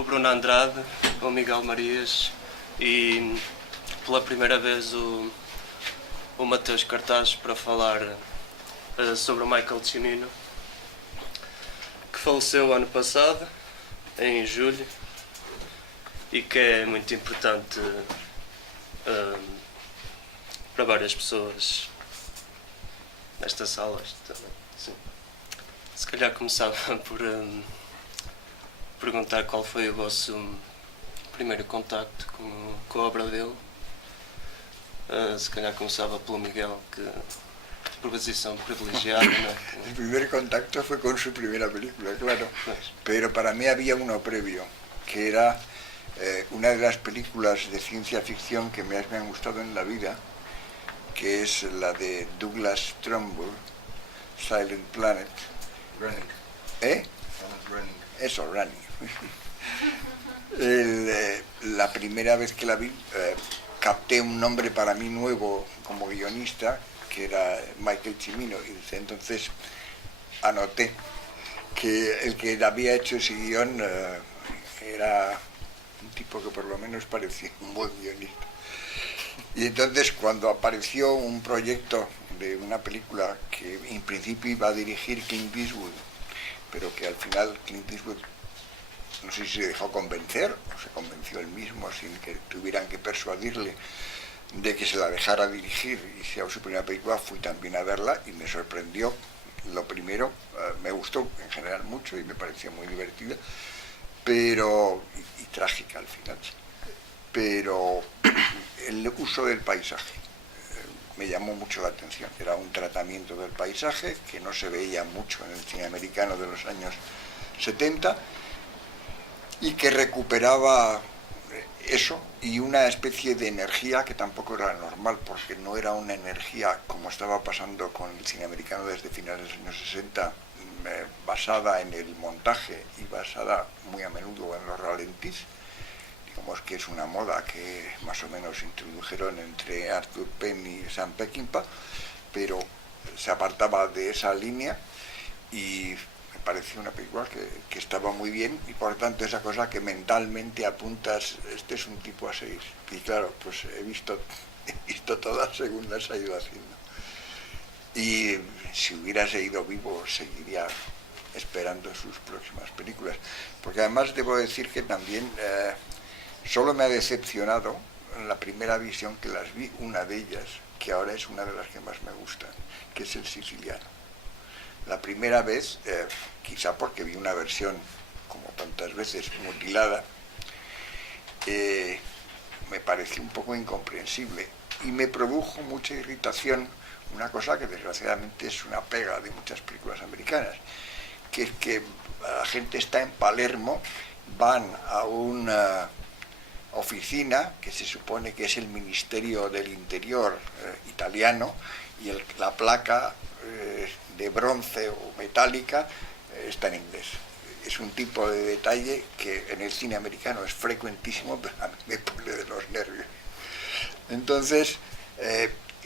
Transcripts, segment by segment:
o Bruno Andrade, o Miguel Marias e pela primeira vez o Mateus Cartaz para falar sobre o Michael Cimino, que faleceu ano passado, em julho, e que é muito importante para várias pessoas nesta sala também. Sim. Se calhar começava por perguntar qual foi o vosso primeiro contacto com a obra dele. Se calhar começaba pelo Miguel, que por posición privilegiada, ¿no? El primer contacto fue con su primera película, claro, pero para mí había uno previo, que era una de las películas de ciencia ficción que más me han gustado en la vida, que es la de Douglas Trumbull, Silent Planet. Running. ¿Eh? Running. Eso, Running. La primera vez que la vi, capté un nombre para mí nuevo como guionista, que era Michael Cimino, y desde entonces anoté que el que había hecho ese guión era un tipo que por lo menos parecía un buen guionista. Y entonces cuando apareció un proyecto de una película que en principio iba a dirigir Clint Eastwood, pero que al final Clint Eastwood no sé si se dejó convencer o se convenció él mismo sin que tuvieran que persuadirle de que se la dejara dirigir y sea su primera película, fui también a verla y me sorprendió. Lo primero, me gustó en general mucho y me pareció muy divertida, pero y trágica al final. Pero el uso del paisaje me llamó mucho la atención. Era un tratamiento del paisaje que no se veía mucho en el cine americano de los años 70 y que recuperaba eso y una especie de energía que tampoco era normal, porque no era una energía como estaba pasando con el cine americano desde finales de los años 60, basada en el montaje y basada muy a menudo en los ralentis. Digamos que es una moda que más o menos introdujeron entre Arthur Penn y Sam Peckinpah, pero se apartaba de esa línea y me pareció una película que estaba muy bien y por tanto esa cosa que mentalmente apuntas, este es un tipo a seguir. Y claro, pues he visto todas según las ha ido haciendo. Y si hubiera seguido vivo, seguiría esperando sus próximas películas. Porque además debo decir que también solo me ha decepcionado en la primera visión que las vi, una de ellas, que ahora es una de las que más me gustan, que es El Siciliano. La primera vez, quizá porque vi una versión, como tantas veces, mutilada, me pareció un poco incomprensible y me produjo mucha irritación una cosa que desgraciadamente es una pega de muchas películas americanas, que es que la gente está en Palermo, van a una oficina que se supone que es el Ministerio del Interior italiano y la placa de bronce o metálica está en inglés. Es un tipo de detalle que en el cine americano es frecuentísimo, pero a mí me pone de los nervios. Entonces,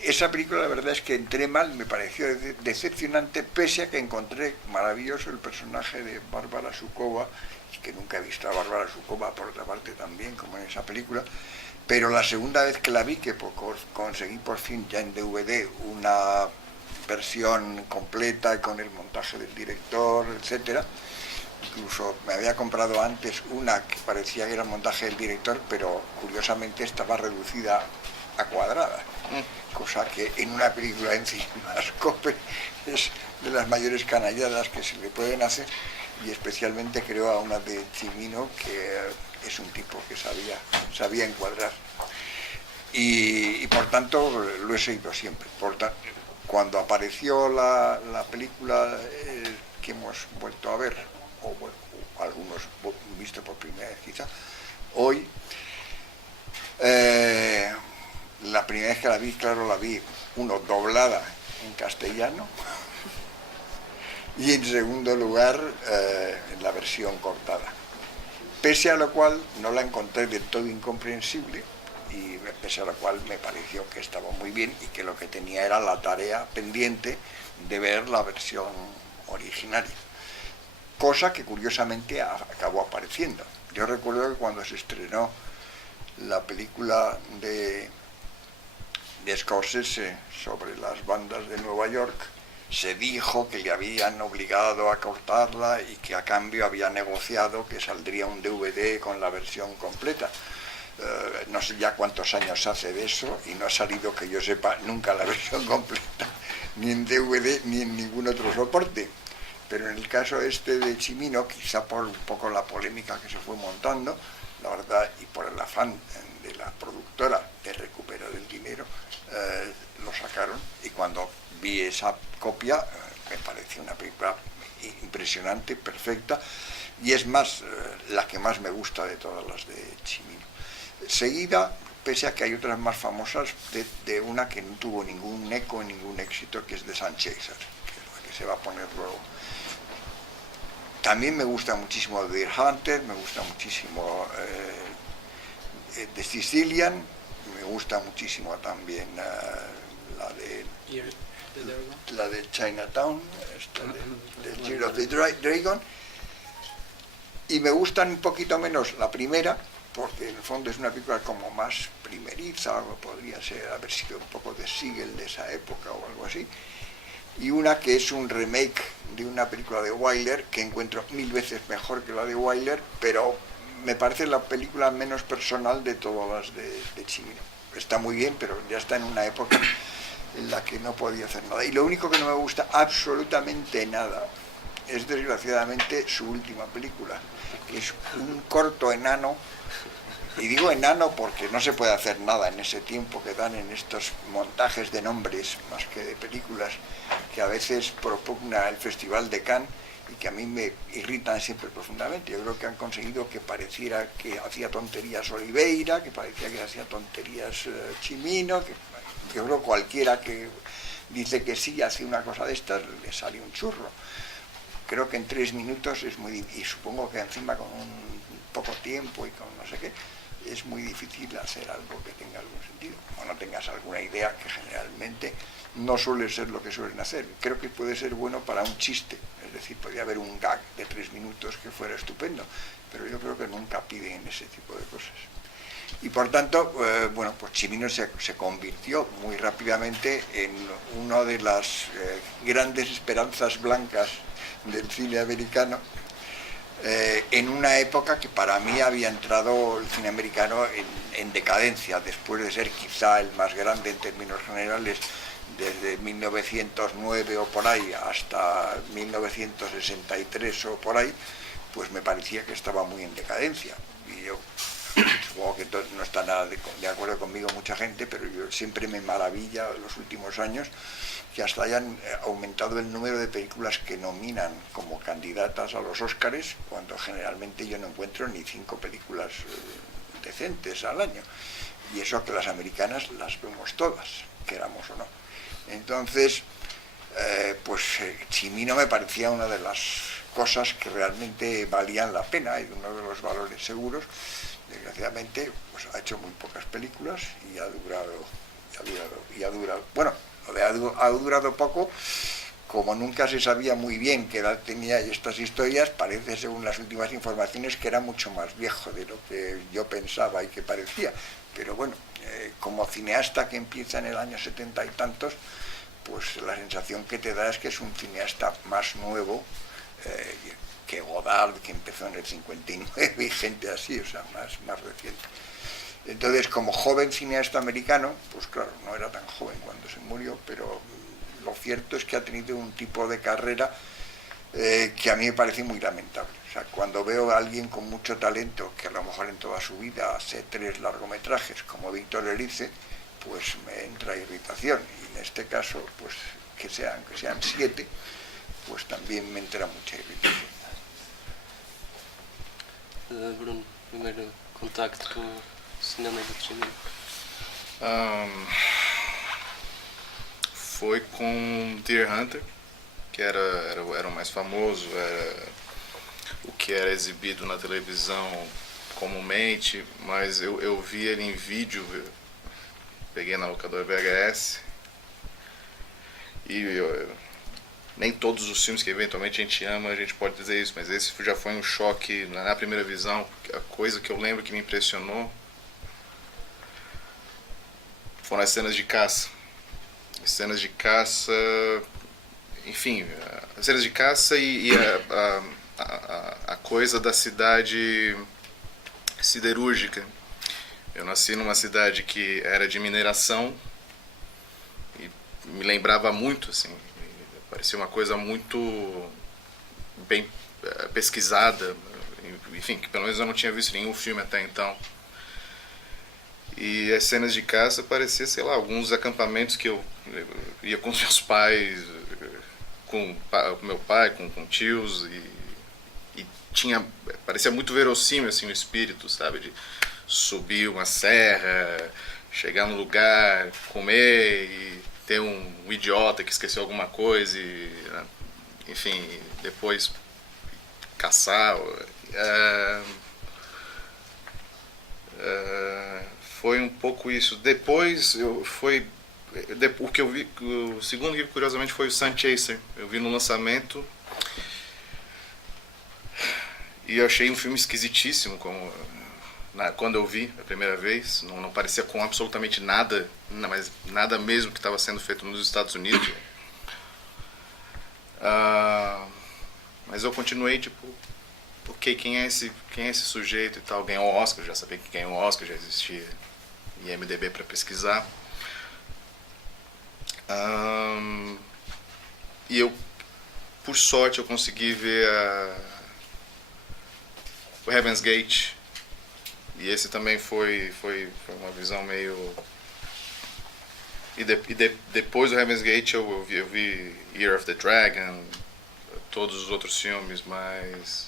esa película la verdad es que entré mal, me pareció decepcionante, pese a que encontré maravilloso el personaje de Bárbara Sukowa, y que nunca he visto a Bárbara Sukowa por otra parte también como en esa película, pero la segunda vez que la vi, que conseguí por fin ya en DVD una versión completa con el montaje del director, etcétera. Incluso me había comprado antes una que parecía que era el montaje del director, pero curiosamente estaba reducida a cuadrada, cosa que en una película en cinemascope es de las mayores canalladas que se le pueden hacer, y especialmente creo a una de Cimino, que es un tipo que sabía encuadrar. Y por tanto lo he seguido siempre. Cuando apareció la película que hemos vuelto a ver, o algunos visto por primera vez quizá, hoy, la primera vez que la vi, claro, la vi, doblada en castellano, y en segundo lugar, en la versión cortada. Pese a lo cual no la encontré del todo incomprensible, y pese a lo cual me pareció que estaba muy bien y que lo que tenía era la tarea pendiente de ver la versión originaria, cosa que curiosamente acabó apareciendo, Yo recuerdo que cuando se estrenó la película de Scorsese sobre las bandas de Nueva York, se dijo que le habían obligado a cortarla y que a cambio había negociado que saldría un DVD con la versión completa. No sé ya cuántos años hace de eso y no ha salido, que yo sepa, nunca la versión completa, ni en DVD ni en ningún otro soporte. Pero en el caso este de Cimino, quizá por un poco la polémica que se fue montando, la verdad, y por el afán de la productora de recuperar el dinero, lo sacaron, y cuando vi esa copia me pareció una película impresionante, perfecta, y es más, la que más me gusta de todas las de Cimino. Seguida, pese a que hay otras más famosas, de una que no tuvo ningún eco, ningún éxito, que es de Sunchaser, que es la que se va a poner luego. También me gusta muchísimo Deer Hunter, me gusta muchísimo The Sicilian, me gusta muchísimo también la de Chinatown, de Year of the Dragon, y me gustan un poquito menos la primera, porque en el fondo es una película como más primeriza, o podría haber sido un poco de Siegel de esa época o algo así, y una que es un remake de una película de Wyler, que encuentro 1000 veces mejor que la de Wyler, pero me parece la película menos personal de todas las de Cimino. Está muy bien, pero ya está en una época en la que no podía hacer nada. Y lo único que no me gusta absolutamente nada es, desgraciadamente, su última película, que es un corto enano. Y digo enano porque no se puede hacer nada en ese tiempo que dan en estos montajes de nombres más que de películas, que a veces propugna el Festival de Cannes y que a mí me irritan siempre profundamente. Yo creo que han conseguido que pareciera que hacía tonterías Oliveira, que parecía que hacía tonterías Cimino, que yo creo que cualquiera que dice que sí hace una cosa de estas le sale un churro. Creo que en 3 minutos es muy difícil, y supongo que encima con un poco tiempo y con no sé qué, es muy difícil hacer algo que tenga algún sentido, o no tengas alguna idea, que generalmente no suele ser lo que suelen hacer. Creo que puede ser bueno para un chiste, es decir, podría haber un gag de 3 minutos que fuera estupendo, pero yo creo que nunca piden ese tipo de cosas. Y por tanto, bueno, pues Cimino se convirtió muy rápidamente en una de las grandes esperanzas blancas del cine americano, en una época que para mí había entrado el cine americano en decadencia, después de ser quizá el más grande en términos generales desde 1909 o por ahí hasta 1963 o por ahí, pues me parecía que estaba muy en decadencia. Y yo supongo que no está nada de acuerdo conmigo mucha gente, pero yo siempre me maravilla en los últimos años que hasta hayan aumentado el número de películas que nominan como candidatas a los Óscares, cuando generalmente yo no encuentro ni 5 películas decentes al año. Y eso que las americanas las vemos todas, queramos o no. Entonces, Cimino me parecía una de las cosas que realmente valían la pena y uno de los valores seguros. Desgraciadamente, pues ha hecho muy pocas películas y ha durado. Bueno, ha durado poco, como nunca se sabía muy bien qué edad tenía y estas historias, parece, según las últimas informaciones, que era mucho más viejo de lo que yo pensaba y que parecía. Pero bueno, como cineasta que empieza en el año 70 y tantos, pues la sensación que te da es que es un cineasta más nuevo que Godard, que empezó en el 59 y gente así, o sea, más reciente. Entonces, como joven cineasta americano, pues claro, no era tan joven cuando se murió, pero lo cierto es que ha tenido un tipo de carrera que a mí me parece muy lamentable. O sea, cuando veo a alguien con mucho talento, que a lo mejor en toda su vida hace 3 largometrajes, como Víctor Erice, pues me entra irritación. Y en este caso, pues que sean 7, pues también me entra mucha irritación. Bruno, primeiro contacto com o cinema de Cimino? Foi com Deer Hunter, que era o mais famoso, era o que era exibido na televisão comumente, mas eu vi ele em vídeo, peguei na locadora VHS e nem todos os filmes que eventualmente a gente ama, a gente pode dizer isso, mas esse já foi um choque na primeira visão. A coisa que eu lembro que me impressionou foram as cenas de caça. As cenas de caça, enfim, as cenas de caça e a coisa da cidade siderúrgica. Eu nasci numa cidade que era de mineração e me lembrava muito, assim, parecia uma coisa muito bem pesquisada, enfim, que pelo menos eu não tinha visto nenhum filme até então. E as cenas de caça pareciam, sei lá, alguns acampamentos que eu ia com os meus pais, com meu pai, com tios, e tinha, parecia muito verossímil assim, o espírito, sabe, de subir uma serra, chegar no lugar, comer e ter um idiota que esqueceu alguma coisa e, enfim, depois caçar. Foi um pouco isso. Depois o que eu vi, o segundo livro, curiosamente, foi o Sun Chaser. Eu vi no lançamento e eu achei um filme esquisitíssimo quando eu vi a primeira vez. Não parecia com absolutamente nada, mas nada mesmo que estava sendo feito nos Estados Unidos. Mas eu continuei, tipo, ok, quem é esse sujeito e tal? Ganhou o Oscar, já sabia que ganhou o Oscar, já existia IMDb para pesquisar. E eu, por sorte, eu consegui ver o Heaven's Gate. E esse também foi uma visão meio... depois do Heaven's Gate eu vi Year of the Dragon, todos os outros filmes, mas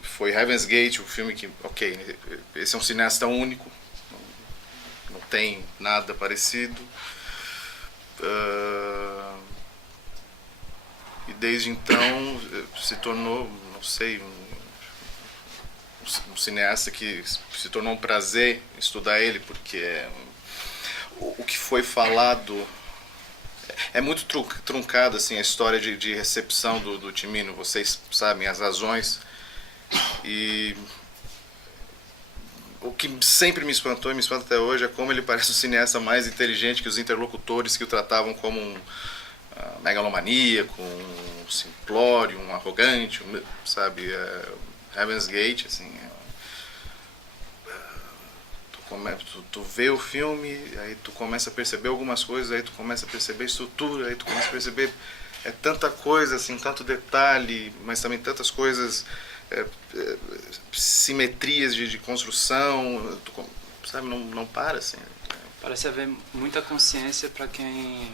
foi Heaven's Gate o filme que, ok, esse é um cineasta único, não tem nada parecido, e desde então se tornou, não sei, um cineasta que se tornou um prazer estudar ele, porque o que foi falado é muito truncado, assim, a história de recepção do Cimino. Vocês sabem as razões, e o que sempre me espantou e me espanta até hoje é como ele parece um cineasta mais inteligente que os interlocutores que o tratavam como um megalomaníaco, um simplório, um arrogante, sabe? Heaven's Gate, assim, tu vê o filme, aí tu começa a perceber algumas coisas, aí tu começa a perceber a estrutura, aí tu começa a perceber tanta coisa, assim, tanto detalhe, mas também tantas coisas, simetrias de construção, tu, sabe, não para, assim. Parece haver muita consciência para quem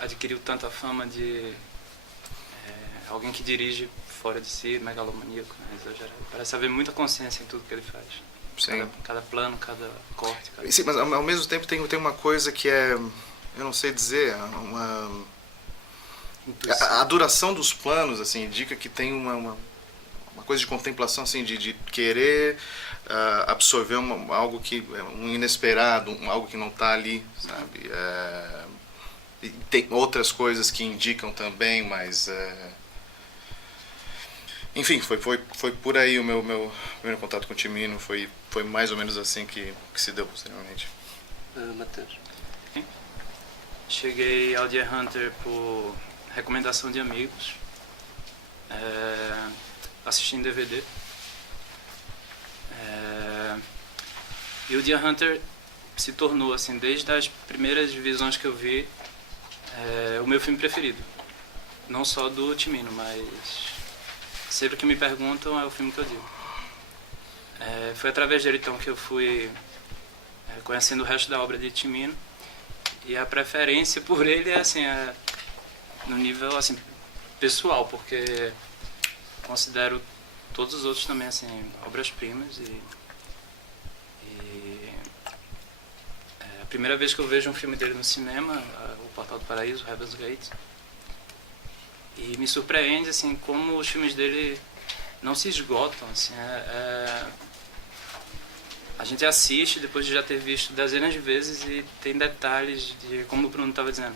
adquiriu tanta fama de alguém que dirige fora de si, megalomaníaco, né, exagerado. Parece haver muita consciência em tudo que ele faz. Sim. Cada plano, cada corte. Sim, mas ao mesmo tempo tem uma coisa que é, eu não sei dizer, a duração dos planos, assim, indica que tem uma coisa de contemplação, assim, de querer absorver algo que um inesperado, algo que não está ali, sabe? E tem outras coisas que indicam também, mas enfim, foi por aí o meu primeiro contato com o Cimino, foi mais ou menos assim que se deu posteriormente. Matheus. Cheguei ao Deer Hunter por recomendação de amigos, assistindo DVD. E o Deer Hunter se tornou, assim, desde as primeiras visões que eu vi, o meu filme preferido. Não só do Cimino, mas sempre que me perguntam é o filme que eu digo. Foi através dele, então, que eu fui conhecendo o resto da obra de Cimino. E a preferência por ele é, assim, no nível, assim, pessoal, porque considero todos os outros também, assim, obras-primas. A primeira vez que eu vejo um filme dele no cinema, O Portal do Paraíso, Heaven's Gate, e me surpreende, assim, como os filmes dele não se esgotam, assim, a gente assiste depois de já ter visto dezenas de vezes e tem detalhes de, como o Bruno estava dizendo,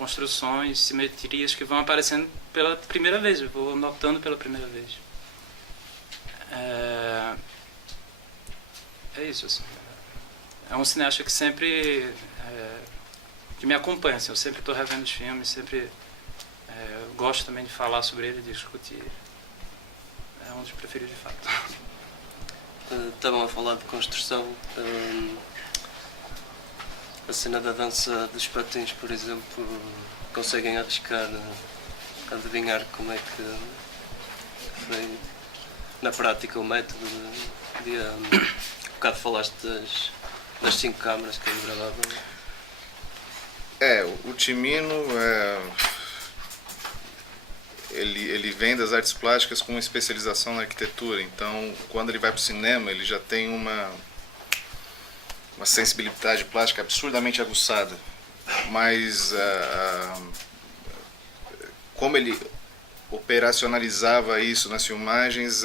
construções, simetrias que vão aparecendo pela primeira vez, eu vou notando pela primeira vez. É isso, assim. É um cineasta que sempre que me acompanha, assim, eu sempre estou revendo os filmes, sempre eu gosto também de falar sobre ele, de discutir. É um dos preferidos de fato. Estavam a falar de construção. A cena da dança dos patins, por exemplo, conseguem arriscar, adivinhar como é que foi na prática o método de um bocado falaste das 5 câmaras que ele gravava. O Cimino, ele vem das artes plásticas com uma especialização na arquitetura, então quando ele vai para o cinema ele já tem uma sensibilidade plástica absurdamente aguçada, mas como ele operacionalizava isso nas filmagens,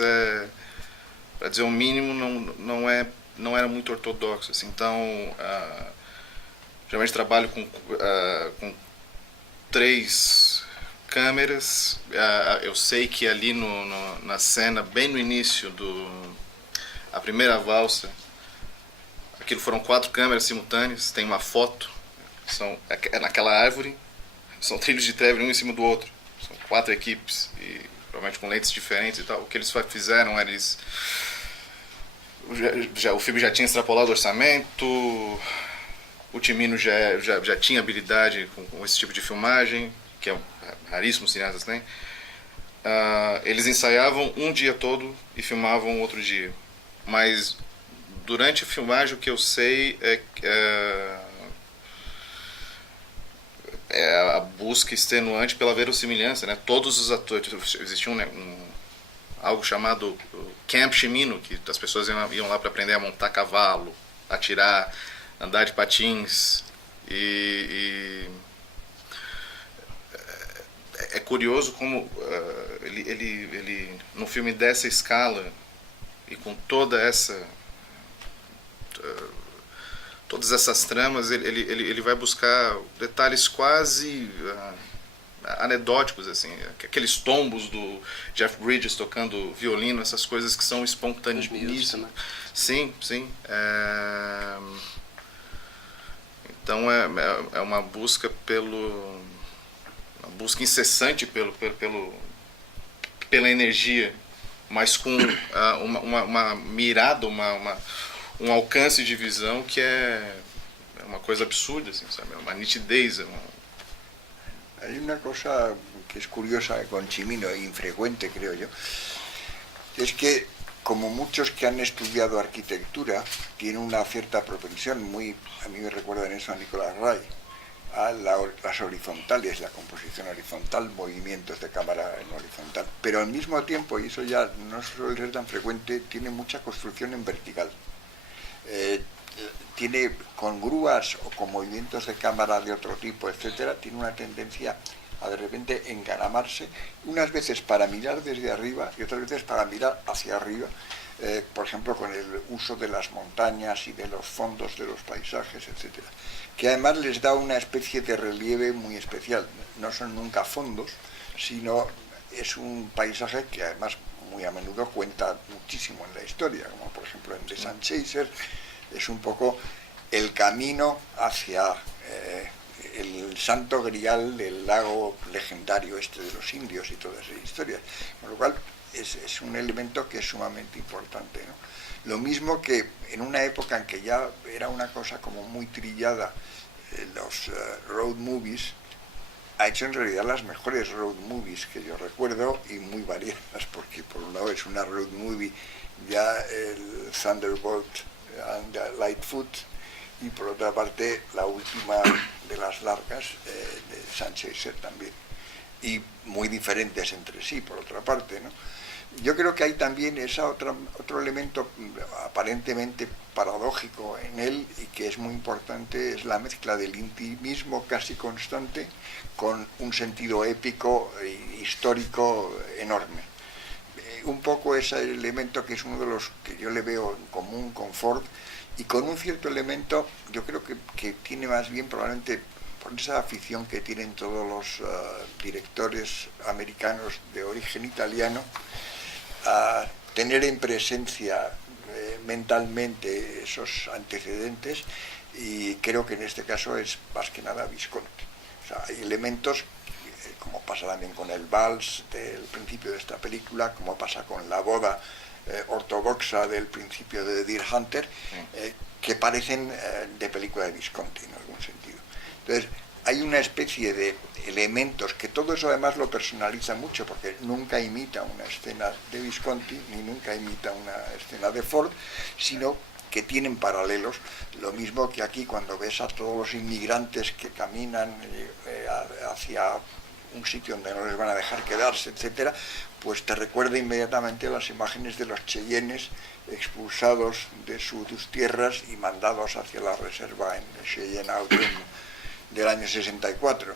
para dizer o mínimo, não era muito ortodoxo, assim. Então geralmente trabalho com 3 câmeras. Eu sei que ali na cena, bem no início a primeira valsa, aquilo foram 4 câmeras simultâneas, tem uma foto, é naquela árvore, são trilhos de treve um em cima do outro, são 4 equipes, e provavelmente com lentes diferentes e tal. O que eles fizeram, o filme já tinha extrapolado o orçamento, o Cimino já tinha habilidade com esse tipo de filmagem, que é raríssimo cineastas tem. Eles ensaiavam um dia todo e filmavam outro dia, mas durante a filmagem o que eu sei é a busca extenuante pela verossimilhança, né? Todos os atores, existia algo chamado Camp Cimino, que as pessoas iam lá para aprender a montar cavalo, atirar, andar de patins, e é curioso como ele no filme dessa escala e com todas essas tramas, ele vai buscar detalhes quase anedóticos, assim, aqueles tombos do Jeff Bridges tocando violino, essas coisas que são espontaneíssimas. Sim. Então é uma busca uma busca incessante pela energia, mas com uma mirada, um alcance de visão que é uma coisa absurda, assim, sabe? Uma nitidez. Hay una cosa que es curiosa con Cimino e infrecuente, creo yo, es que como muchos que han estudiado arquitectura, tiene una cierta propensión, a mí me recuerdan eso a Nicolas Ray, a las horizontales, la composición horizontal, movimientos de cámara en horizontal, pero al mismo tiempo, y eso ya no suele ser tan frecuente, tiene mucha construcción en vertical. Tiene con grúas o con movimientos de cámara de otro tipo, etcétera, tiene una tendencia a de repente encaramarse, unas veces para mirar desde arriba y otras veces para mirar hacia arriba, por ejemplo con el uso de las montañas y de los fondos de los paisajes, etcétera, que además les da una especie de relieve muy especial. No son nunca fondos, sino es un paisaje que además muy a menudo cuenta muchísimo en la historia, como por ejemplo en The Sun Chaser, es un poco el camino hacia el santo grial del lago legendario de los indios y toda esa historia, con lo cual es un elemento que es sumamente importante, ¿no? Lo mismo que en una época en que ya era una cosa como muy trillada, los road movies, ha hecho en realidad las mejores road movies que yo recuerdo, y muy variadas, porque por un lado es una road movie ya el Thunderbolt and Lightfoot, y por otra parte la última de las largas de Sun Chaser también, y muy diferentes entre sí por otra parte, ¿no? Yo creo que hay también otro elemento aparentemente paradójico en él, y que es muy importante, es la mezcla del intimismo casi constante con un sentido épico e histórico enorme. Un poco ese elemento que es uno de los que yo le veo en común con Ford, y con un cierto elemento, yo creo que tiene más bien probablemente por esa afición que tienen todos los directores americanos de origen italiano a tener en presencia mentalmente esos antecedentes, y creo que en este caso es más que nada Visconti. O sea, hay elementos, como pasa también con el vals del principio de esta película, como pasa con la boda ortodoxa del principio de Deer Hunter, que parecen de película de Visconti en algún sentido. Entonces, hay una especie de elementos que todo eso además lo personaliza mucho, porque nunca imita una escena de Visconti ni nunca imita una escena de Ford, sino que tienen paralelos. Lo mismo que aquí, cuando ves a todos los inmigrantes que caminan hacia un sitio donde no les van a dejar quedarse, etcétera, pues te recuerda inmediatamente las imágenes de los cheyennes expulsados de sus tierras y mandados hacia la reserva en Cheyenne Autumn del año 64.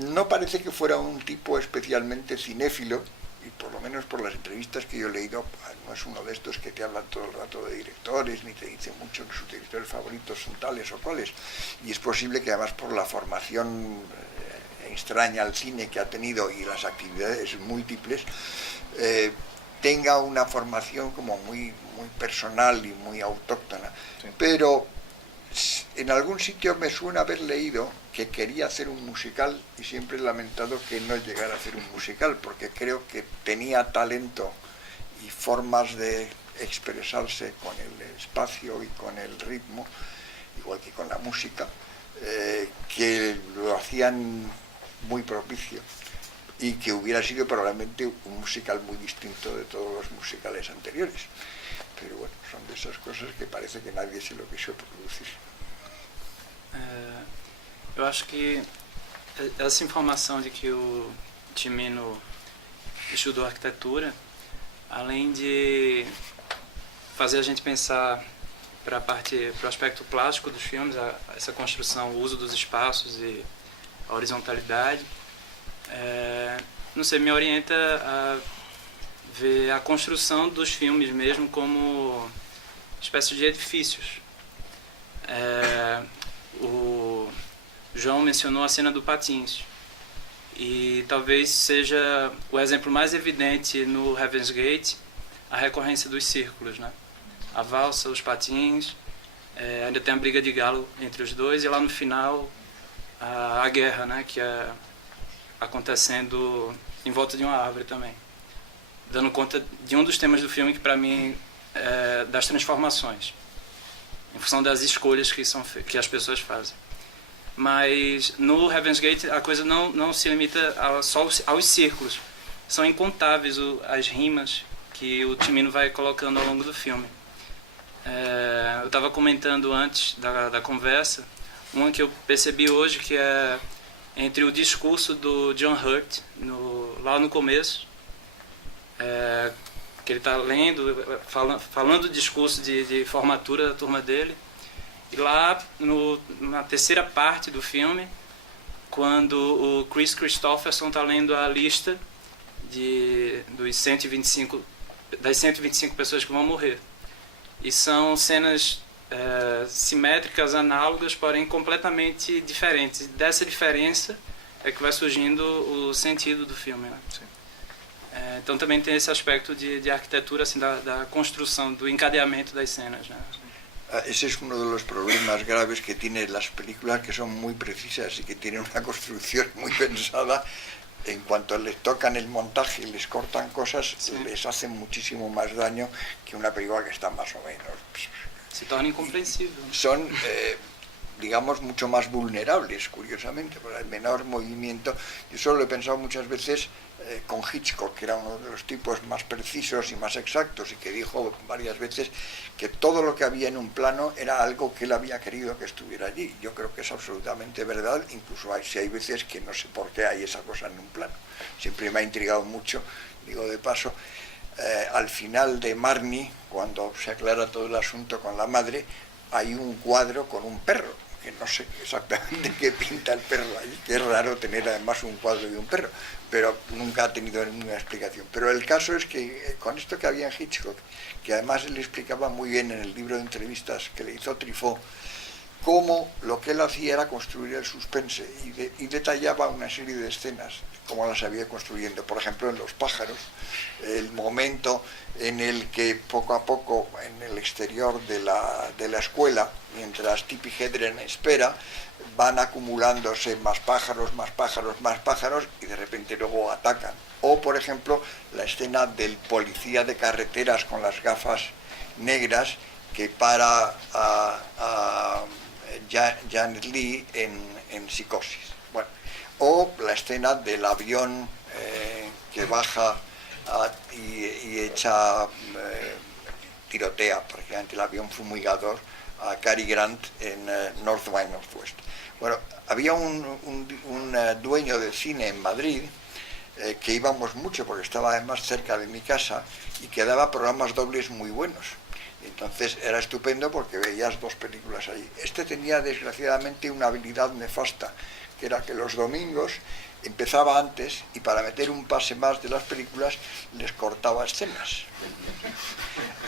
No parece que fuera un tipo especialmente cinéfilo, y por lo menos por las entrevistas que yo he leído, no es uno de estos que te hablan todo el rato de directores, ni te dice mucho que sus directores favoritos son tales o cuales, y es posible que además por la formación extraña al cine que ha tenido y las actividades múltiples, tenga una formación como muy personal y muy autóctona. Sí. Pero en algún sitio me suena haber leído que quería hacer un musical, y siempre he lamentado que no llegara a hacer un musical, porque creo que tenía talento y formas de expresarse con el espacio y con el ritmo, igual que con la música, que lo hacían muy propicio, y que hubiera sido probablemente un musical muy distinto de todos los musicales anteriores. Pero bueno, son de esas cosas que parece que nadie se lo quiso producir. Eu acho que essa informação de que o Cimino estudou arquitetura, além de fazer a gente pensar para o aspecto plástico dos filmes, essa construção, o uso dos espaços e a horizontalidade, não sei, me orienta a ver a construção dos filmes mesmo como espécie de edifícios. O João mencionou a cena do Patins, e talvez seja o exemplo mais evidente no Heaven's Gate, a recorrência dos círculos, né? A valsa, os patins, ainda tem a briga de galo entre os dois, e lá no final a guerra, né? Que é acontecendo em volta de uma árvore também, dando conta de um dos temas do filme que para mim é das transformações, em função das escolhas que as pessoas fazem. Mas no Heaven's Gate a coisa não se limita só aos círculos. São incontáveis as rimas que o Cimino vai colocando ao longo do filme. Eu estava comentando antes da conversa, uma que eu percebi hoje, que é entre o discurso do John Hurt, lá no começo, que ele está lendo, falando do discurso de formatura da turma dele, e lá na terceira parte do filme, quando o Chris Christopherson está lendo a lista das 125 pessoas que vão morrer. E são cenas simétricas, análogas, porém completamente diferentes. Dessa diferença é que vai surgindo o sentido do filme, né? Então também tem esse aspecto de arquitetura, assim, da construção, do encadeamento das cenas, né? Ese es uno de los problemas graves que tienen las películas, que son muy precisas y que tienen una construcción muy pensada. En cuanto les tocan el montaje y les cortan cosas, sí, les hacen muchísimo más daño que una película que está más o menos. Se torna incomprensible. Son, digamos, mucho más vulnerables, curiosamente, por el menor movimiento. Yo solo lo he pensado muchas veces con Hitchcock, que era uno de los tipos más precisos y más exactos, y que dijo varias veces que todo lo que había en un plano era algo que él había querido que estuviera allí. Yo creo que es absolutamente verdad, incluso si hay veces que no sé por qué hay esa cosa en un plano. Siempre me ha intrigado mucho, digo de paso, al final de Marnie, cuando se aclara todo el asunto con la madre, hay un cuadro con un perro, que no sé exactamente qué pinta el perro allí, que es raro tener además un cuadro de un perro, pero nunca ha tenido ninguna explicación. Pero el caso es que con esto que había en Hitchcock, que además él explicaba muy bien en el libro de entrevistas que le hizo Truffaut, cómo lo que él hacía era construir el suspense y detallaba una serie de escenas, cómo las había construyendo. Por ejemplo, en Los pájaros, el momento en el que poco a poco en el exterior de la escuela, mientras Tippi Hedren espera, van acumulándose más pájaros, más pájaros, más pájaros y de repente luego atacan. O, por ejemplo, la escena del policía de carreteras con las gafas negras que para a Janet Leigh en Psicosis. Bueno, o la escena del avión que baja y echa, tirotea prácticamente el avión fumigador a Cary Grant en North by Northwest. Bueno, había un dueño de cine en Madrid que íbamos mucho porque estaba además cerca de mi casa y que daba programas dobles muy buenos. Entonces era estupendo porque veías dos películas allí. Este tenía desgraciadamente una habilidad nefasta, que era que los domingos empezaba antes y para meter un pase más de las películas les cortaba escenas.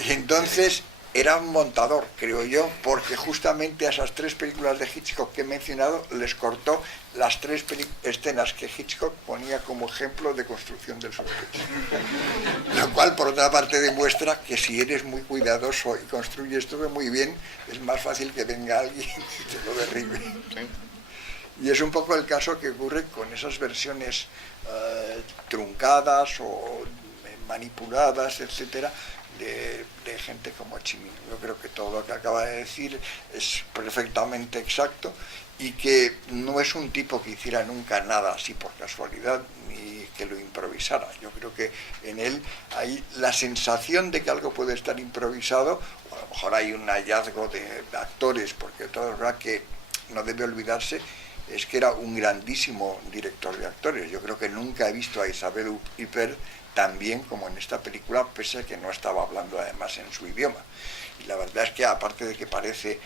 Y entonces era un montador, creo yo, porque justamente a esas tres películas de Hitchcock que he mencionado les cortó las tres escenas que Hitchcock ponía como ejemplo de construcción del suspense. Lo cual, por otra parte, demuestra que si eres muy cuidadoso y construyes todo muy bien, es más fácil que venga alguien y te lo derribe. Y es un poco el caso que ocurre con esas versiones truncadas o manipuladas, etcétera, de gente como Cimino. Yo creo que todo lo que acaba de decir es perfectamente exacto y que no es un tipo que hiciera nunca nada así por casualidad ni que lo improvisara. Yo creo que en él hay la sensación de que algo puede estar improvisado, o a lo mejor hay un hallazgo de actores, porque todo es verdad que no debe olvidarse es que era un grandísimo director de actores. Yo creo que nunca he visto a Isabelle Huppert tan bien como en esta película, pese a que no estaba hablando además en su idioma. Y la verdad es que, aparte de que parece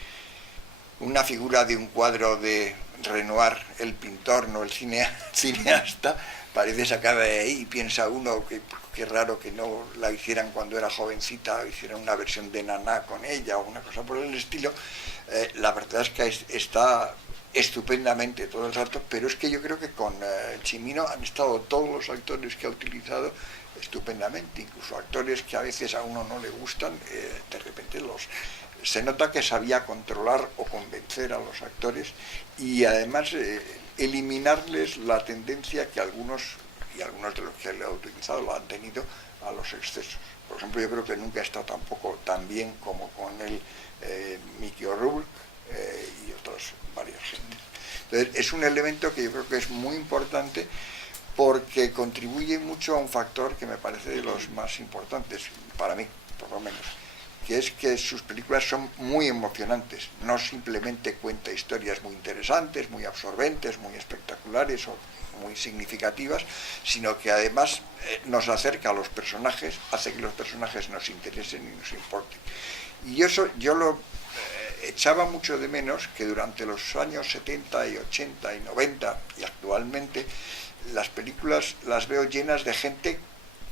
una figura de un cuadro de Renoir, el pintor, no el cineasta, parece sacada de ahí y piensa uno que qué raro que no la hicieran cuando era jovencita, hicieran una versión de Naná con ella o una cosa por el estilo. La verdad es que está estupendamente todo el rato, pero es que yo creo que con Cimino han estado todos los actores que ha utilizado estupendamente, incluso actores que a veces a uno no le gustan, de repente se nota que sabía controlar o convencer a los actores y además eliminarles la tendencia que algunos de los que le ha utilizado lo han tenido a los excesos. Por ejemplo, yo creo que nunca ha estado tampoco tan bien como con él Mickey O'Rourke y otras varias gentes. Entonces, es un elemento que yo creo que es muy importante porque contribuye mucho a un factor que me parece de los más importantes, para mí, por lo menos, que es que sus películas son muy emocionantes, no simplemente cuenta historias muy interesantes, muy absorbentes, muy espectaculares o muy significativas, sino que además nos acerca a los personajes, hace que los personajes nos interesen y nos importen. Y eso yo lo echaba mucho de menos, que durante los años 70 y 80 y 90 y actualmente las películas las veo llenas de gente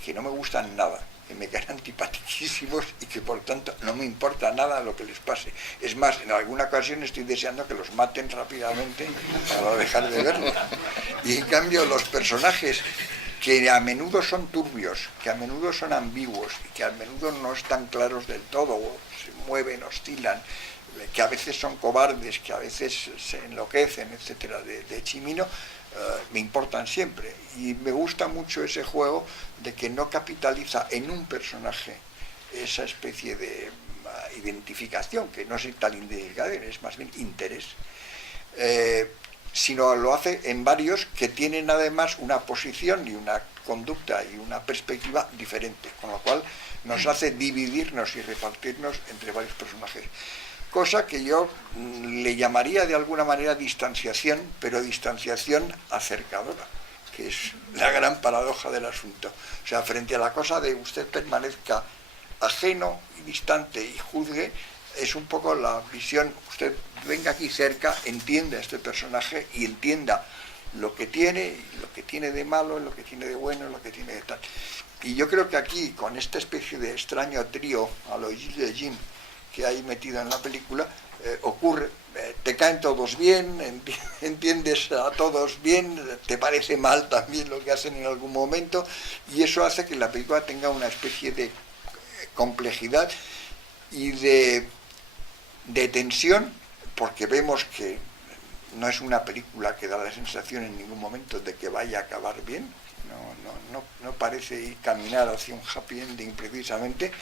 que no me gustan nada, que me caen antipatiquísimos y que por tanto no me importa nada lo que les pase. Es más, en alguna ocasión estoy deseando que los maten rápidamente para dejar de verlos. Y en cambio los personajes que a menudo son turbios, que a menudo son ambiguos y que a menudo no están claros del todo, o se mueven, oscilan, que a veces son cobardes, que a veces se enloquecen, etcétera, de Cimino, me importan siempre. Y me gusta mucho ese juego de que no capitaliza en un personaje esa especie de identificación, que no es tal identificación, es más bien interés, sino lo hace en varios que tienen además una posición y una conducta y una perspectiva diferente, con lo cual nos hace dividirnos y repartirnos entre varios personajes. Cosa que yo le llamaría de alguna manera distanciación, pero distanciación acercadora, que es la gran paradoja del asunto. O sea, frente a la cosa de usted permanezca ajeno y distante y juzgue, es un poco la visión, usted venga aquí cerca, entienda a este personaje y entienda lo que tiene de malo, lo que tiene de bueno, lo que tiene de tal. Y yo creo que aquí, con esta especie de extraño trío a lo Gilles de Jim, que hay metido en la película, ocurre, te caen todos bien, entiendes a todos bien, te parece mal también lo que hacen en algún momento, y eso hace que la película tenga una especie de complejidad y de tensión, porque vemos que no es una película que da la sensación en ningún momento de que vaya a acabar bien, no parece caminar hacia un happy ending precisamente,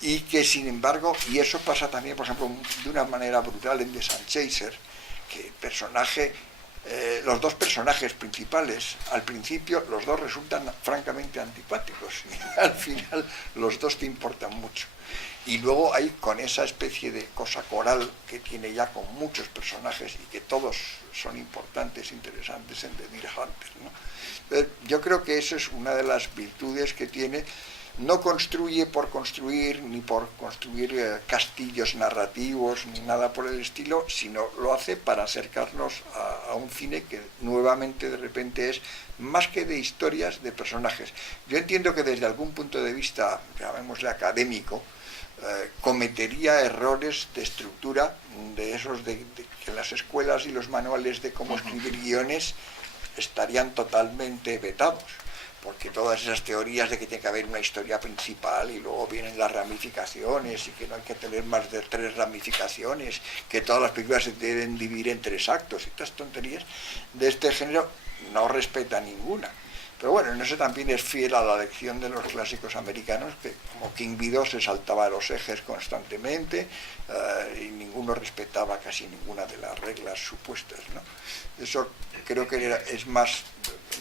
y que sin embargo, y eso pasa también, por ejemplo, de una manera brutal en The Sun Chaser, que el personaje, los dos personajes principales, al principio los dos resultan francamente antipáticos, y al final los dos te importan mucho. Y luego hay con esa especie de cosa coral que tiene ya con muchos personajes y que todos son importantes, interesantes en The Deer Hunter, ¿no? Yo creo que eso es una de las virtudes que tiene. No construye por construir, ni por construir castillos narrativos, ni nada por el estilo, sino lo hace para acercarnos a un cine que nuevamente de repente es más que de historias, de personajes. Yo entiendo que desde algún punto de vista, llamémosle académico, cometería errores de estructura, de esos que las escuelas y los manuales de cómo escribir guiones estarían totalmente vetados, porque todas esas teorías de que tiene que haber una historia principal y luego vienen las ramificaciones y que no hay que tener más de 3 ramificaciones, que todas las películas se deben dividir en 3 actos y estas tonterías de este género, no respeta ninguna. Pero bueno, en eso también es fiel a la lección de los clásicos americanos, que como King Vidor se saltaba los ejes constantemente y ninguno respetaba casi ninguna de las reglas supuestas, ¿no? Eso creo que es más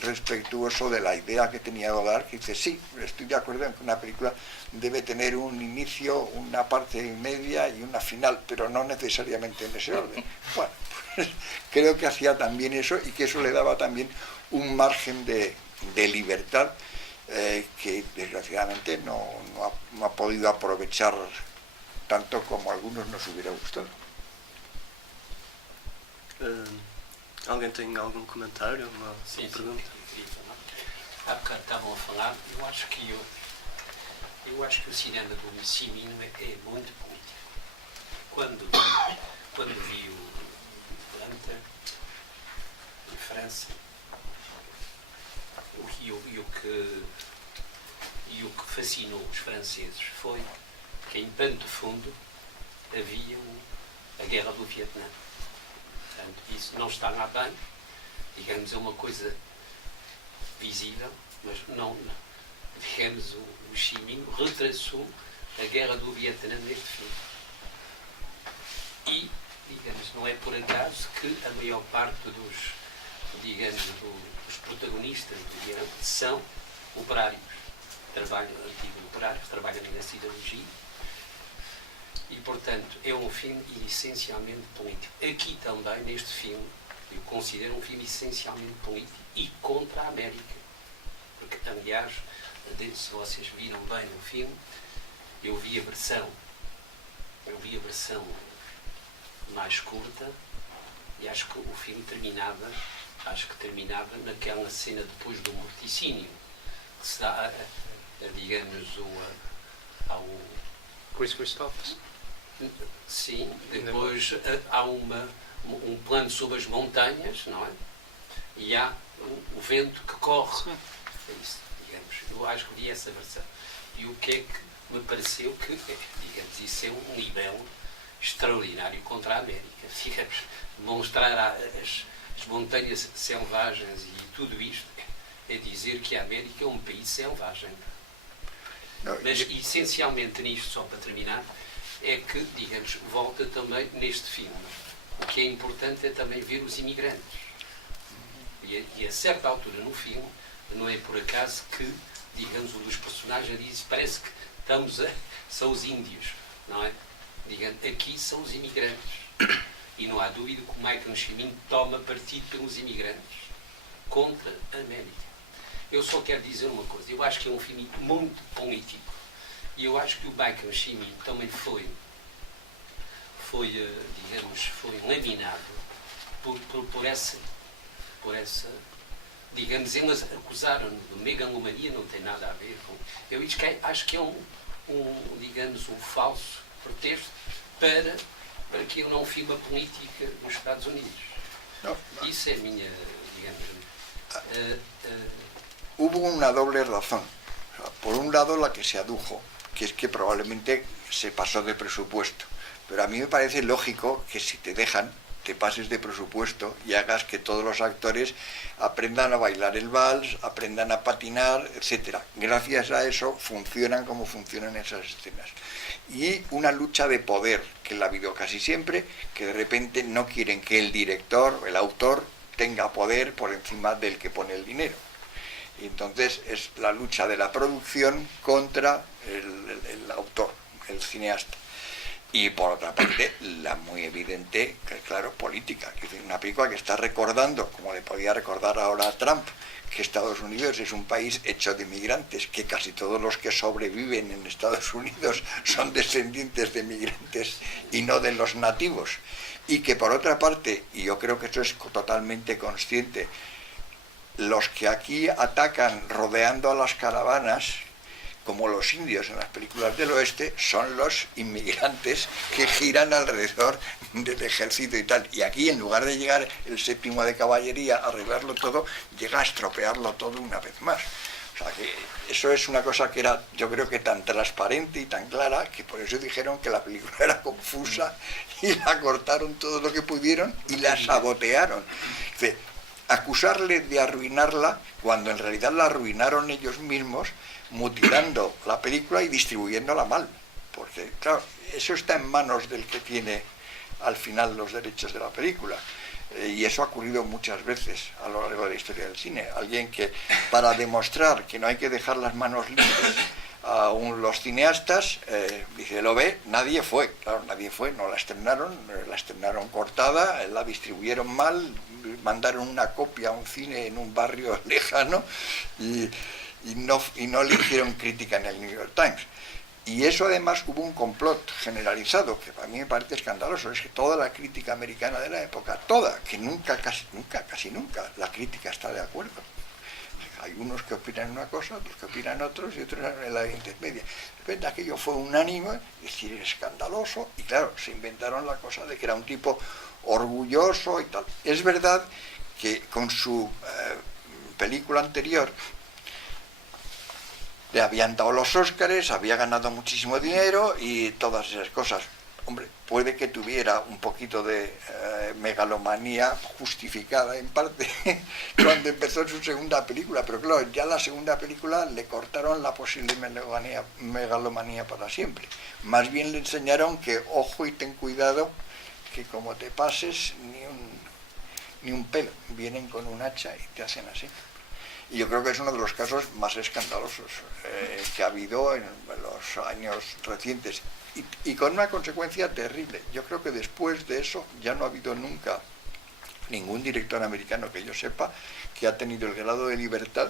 respetuoso de la idea que tenía Godard, que dice, sí, estoy de acuerdo en que una película debe tener un inicio, una parte media y una final, pero no necesariamente en ese orden. Bueno, pues, creo que hacía también eso y que eso le daba también un margen de libertad que desgraciadamente no ha podido aprovechar tanto como a algunos nos hubiera gustado. Alguém tem algum comentário, uma pergunta? Há bocado estavam a falar, eu acho que o cinema do Cimino é muito político. Quando vi o Hunter em França, e o que fascinou os franceses foi que em pano de fundo havia a guerra do Vietnã. Portanto, isso não está lá bem, digamos, é uma coisa visível, mas não digamos, o Cimino retraçou a guerra do Vietnã neste filme. E, digamos, não é por acaso que a maior parte dos protagonistas do guião são operários, antigos operários, que trabalham na siderurgia, e portanto é um filme essencialmente político. Aqui também, neste filme, eu considero um filme essencialmente político e contra a América, porque aliás, se vocês viram bem no filme, eu vi a versão mais curta e acho que o filme terminava naquela cena depois do morticínio, que se dá, digamos, ao Kris Kristofferson. Sim, depois há um plano sobre as montanhas, não é? E há o vento que corre. É isso, digamos. Eu acho que vi essa versão. E o que é que me pareceu que, digamos, isso é um nível extraordinário contra a América. Digamos, demonstrar as montanhas selvagens e tudo isto é dizer que a América é um país selvagem. Mas essencialmente nisto, só para terminar, é que, digamos, volta também neste filme. O que é importante é também ver os imigrantes. E a certa altura no filme, não é por acaso que, digamos, um dos personagens diz, parece que são os índios, não é? Digamos, aqui são os imigrantes. E não há dúvida que o Michael Cimino toma partido pelos imigrantes contra a América. Eu só quero dizer uma coisa, eu acho que é um filme muito político e eu acho que o Michael Cimino também foi laminado por essa, digamos, eles acusaram-no de megalomania, não tem nada a ver com... Eu acho que é digamos, um falso pretexto para que ele não filme a política nos Estados Unidos. No. Isso é a minha, digamos... Hubo una doble razón. O sea, por un lado, la que se adujo, que es que probablemente se pasó de presupuesto. Pero a mí me parece lógico que si te dejan, te pases de presupuesto y hagas que todos los actores aprendan a bailar el vals, aprendan a patinar, etcétera. Gracias a eso funcionan como funcionan esas escenas. Y una lucha de poder, que la ha habido casi siempre, que de repente no quieren que el director, el autor, tenga poder por encima del que pone el dinero. Y entonces es la lucha de la producción contra el autor, el cineasta. Y por otra parte, la muy evidente, claro, política. Es decir, una película que está recordando, como le podía recordar ahora a Trump, que Estados Unidos es un país hecho de migrantes, que casi todos los que sobreviven en Estados Unidos son descendientes de migrantes y no de los nativos. Y que por otra parte, y yo creo que esto es totalmente consciente, los que aquí atacan rodeando a las caravanas, como los indios en las películas del oeste, son los inmigrantes que giran alrededor del ejército y tal. Y aquí, en lugar de llegar el séptimo de caballería a arreglarlo todo, llega a estropearlo todo una vez más. O sea que eso es una cosa que era, yo creo que tan transparente y tan clara, que por eso dijeron que la película era confusa y la cortaron todo lo que pudieron y la sabotearon. Dice, acusarle de arruinarla cuando en realidad la arruinaron ellos mismos, mutilando la película y distribuyéndola mal, porque claro, eso está en manos del que tiene al final los derechos de la película, y eso ha ocurrido muchas veces a lo largo de la historia del cine. Alguien que, para demostrar que no hay que dejar las manos libres a los cineastas, dice, lo ve, nadie fue, claro, nadie fue, no la estrenaron cortada, la distribuyeron mal, mandaron una copia a un cine en un barrio lejano y no le hicieron crítica en el New York Times. Y eso además hubo un complot generalizado, que a mí me parece escandaloso, es que toda la crítica americana de la época, toda, que casi nunca, la crítica está de acuerdo. Hay unos que opinan una cosa, otros que opinan otros y otros en la intermedia. De repente aquello fue unánime, es decir, escandaloso, y claro, se inventaron la cosa de que era un tipo orgulloso y tal. Es verdad que con su película anterior, le habían dado los Óscares, había ganado muchísimo dinero y todas esas cosas. Hombre, puede que tuviera un poquito de megalomanía justificada en parte cuando empezó su segunda película, pero claro, ya la segunda película le cortaron la posible megalomanía para siempre. Más bien le enseñaron que, ojo y ten cuidado, que como te pases ni un pelo, vienen con un hacha y te hacen así. Y yo creo que es uno de los casos más escandalosos que ha habido en los años recientes y con una consecuencia terrible. Yo creo que después de eso ya no ha habido nunca ningún director americano que yo sepa que ha tenido el grado de libertad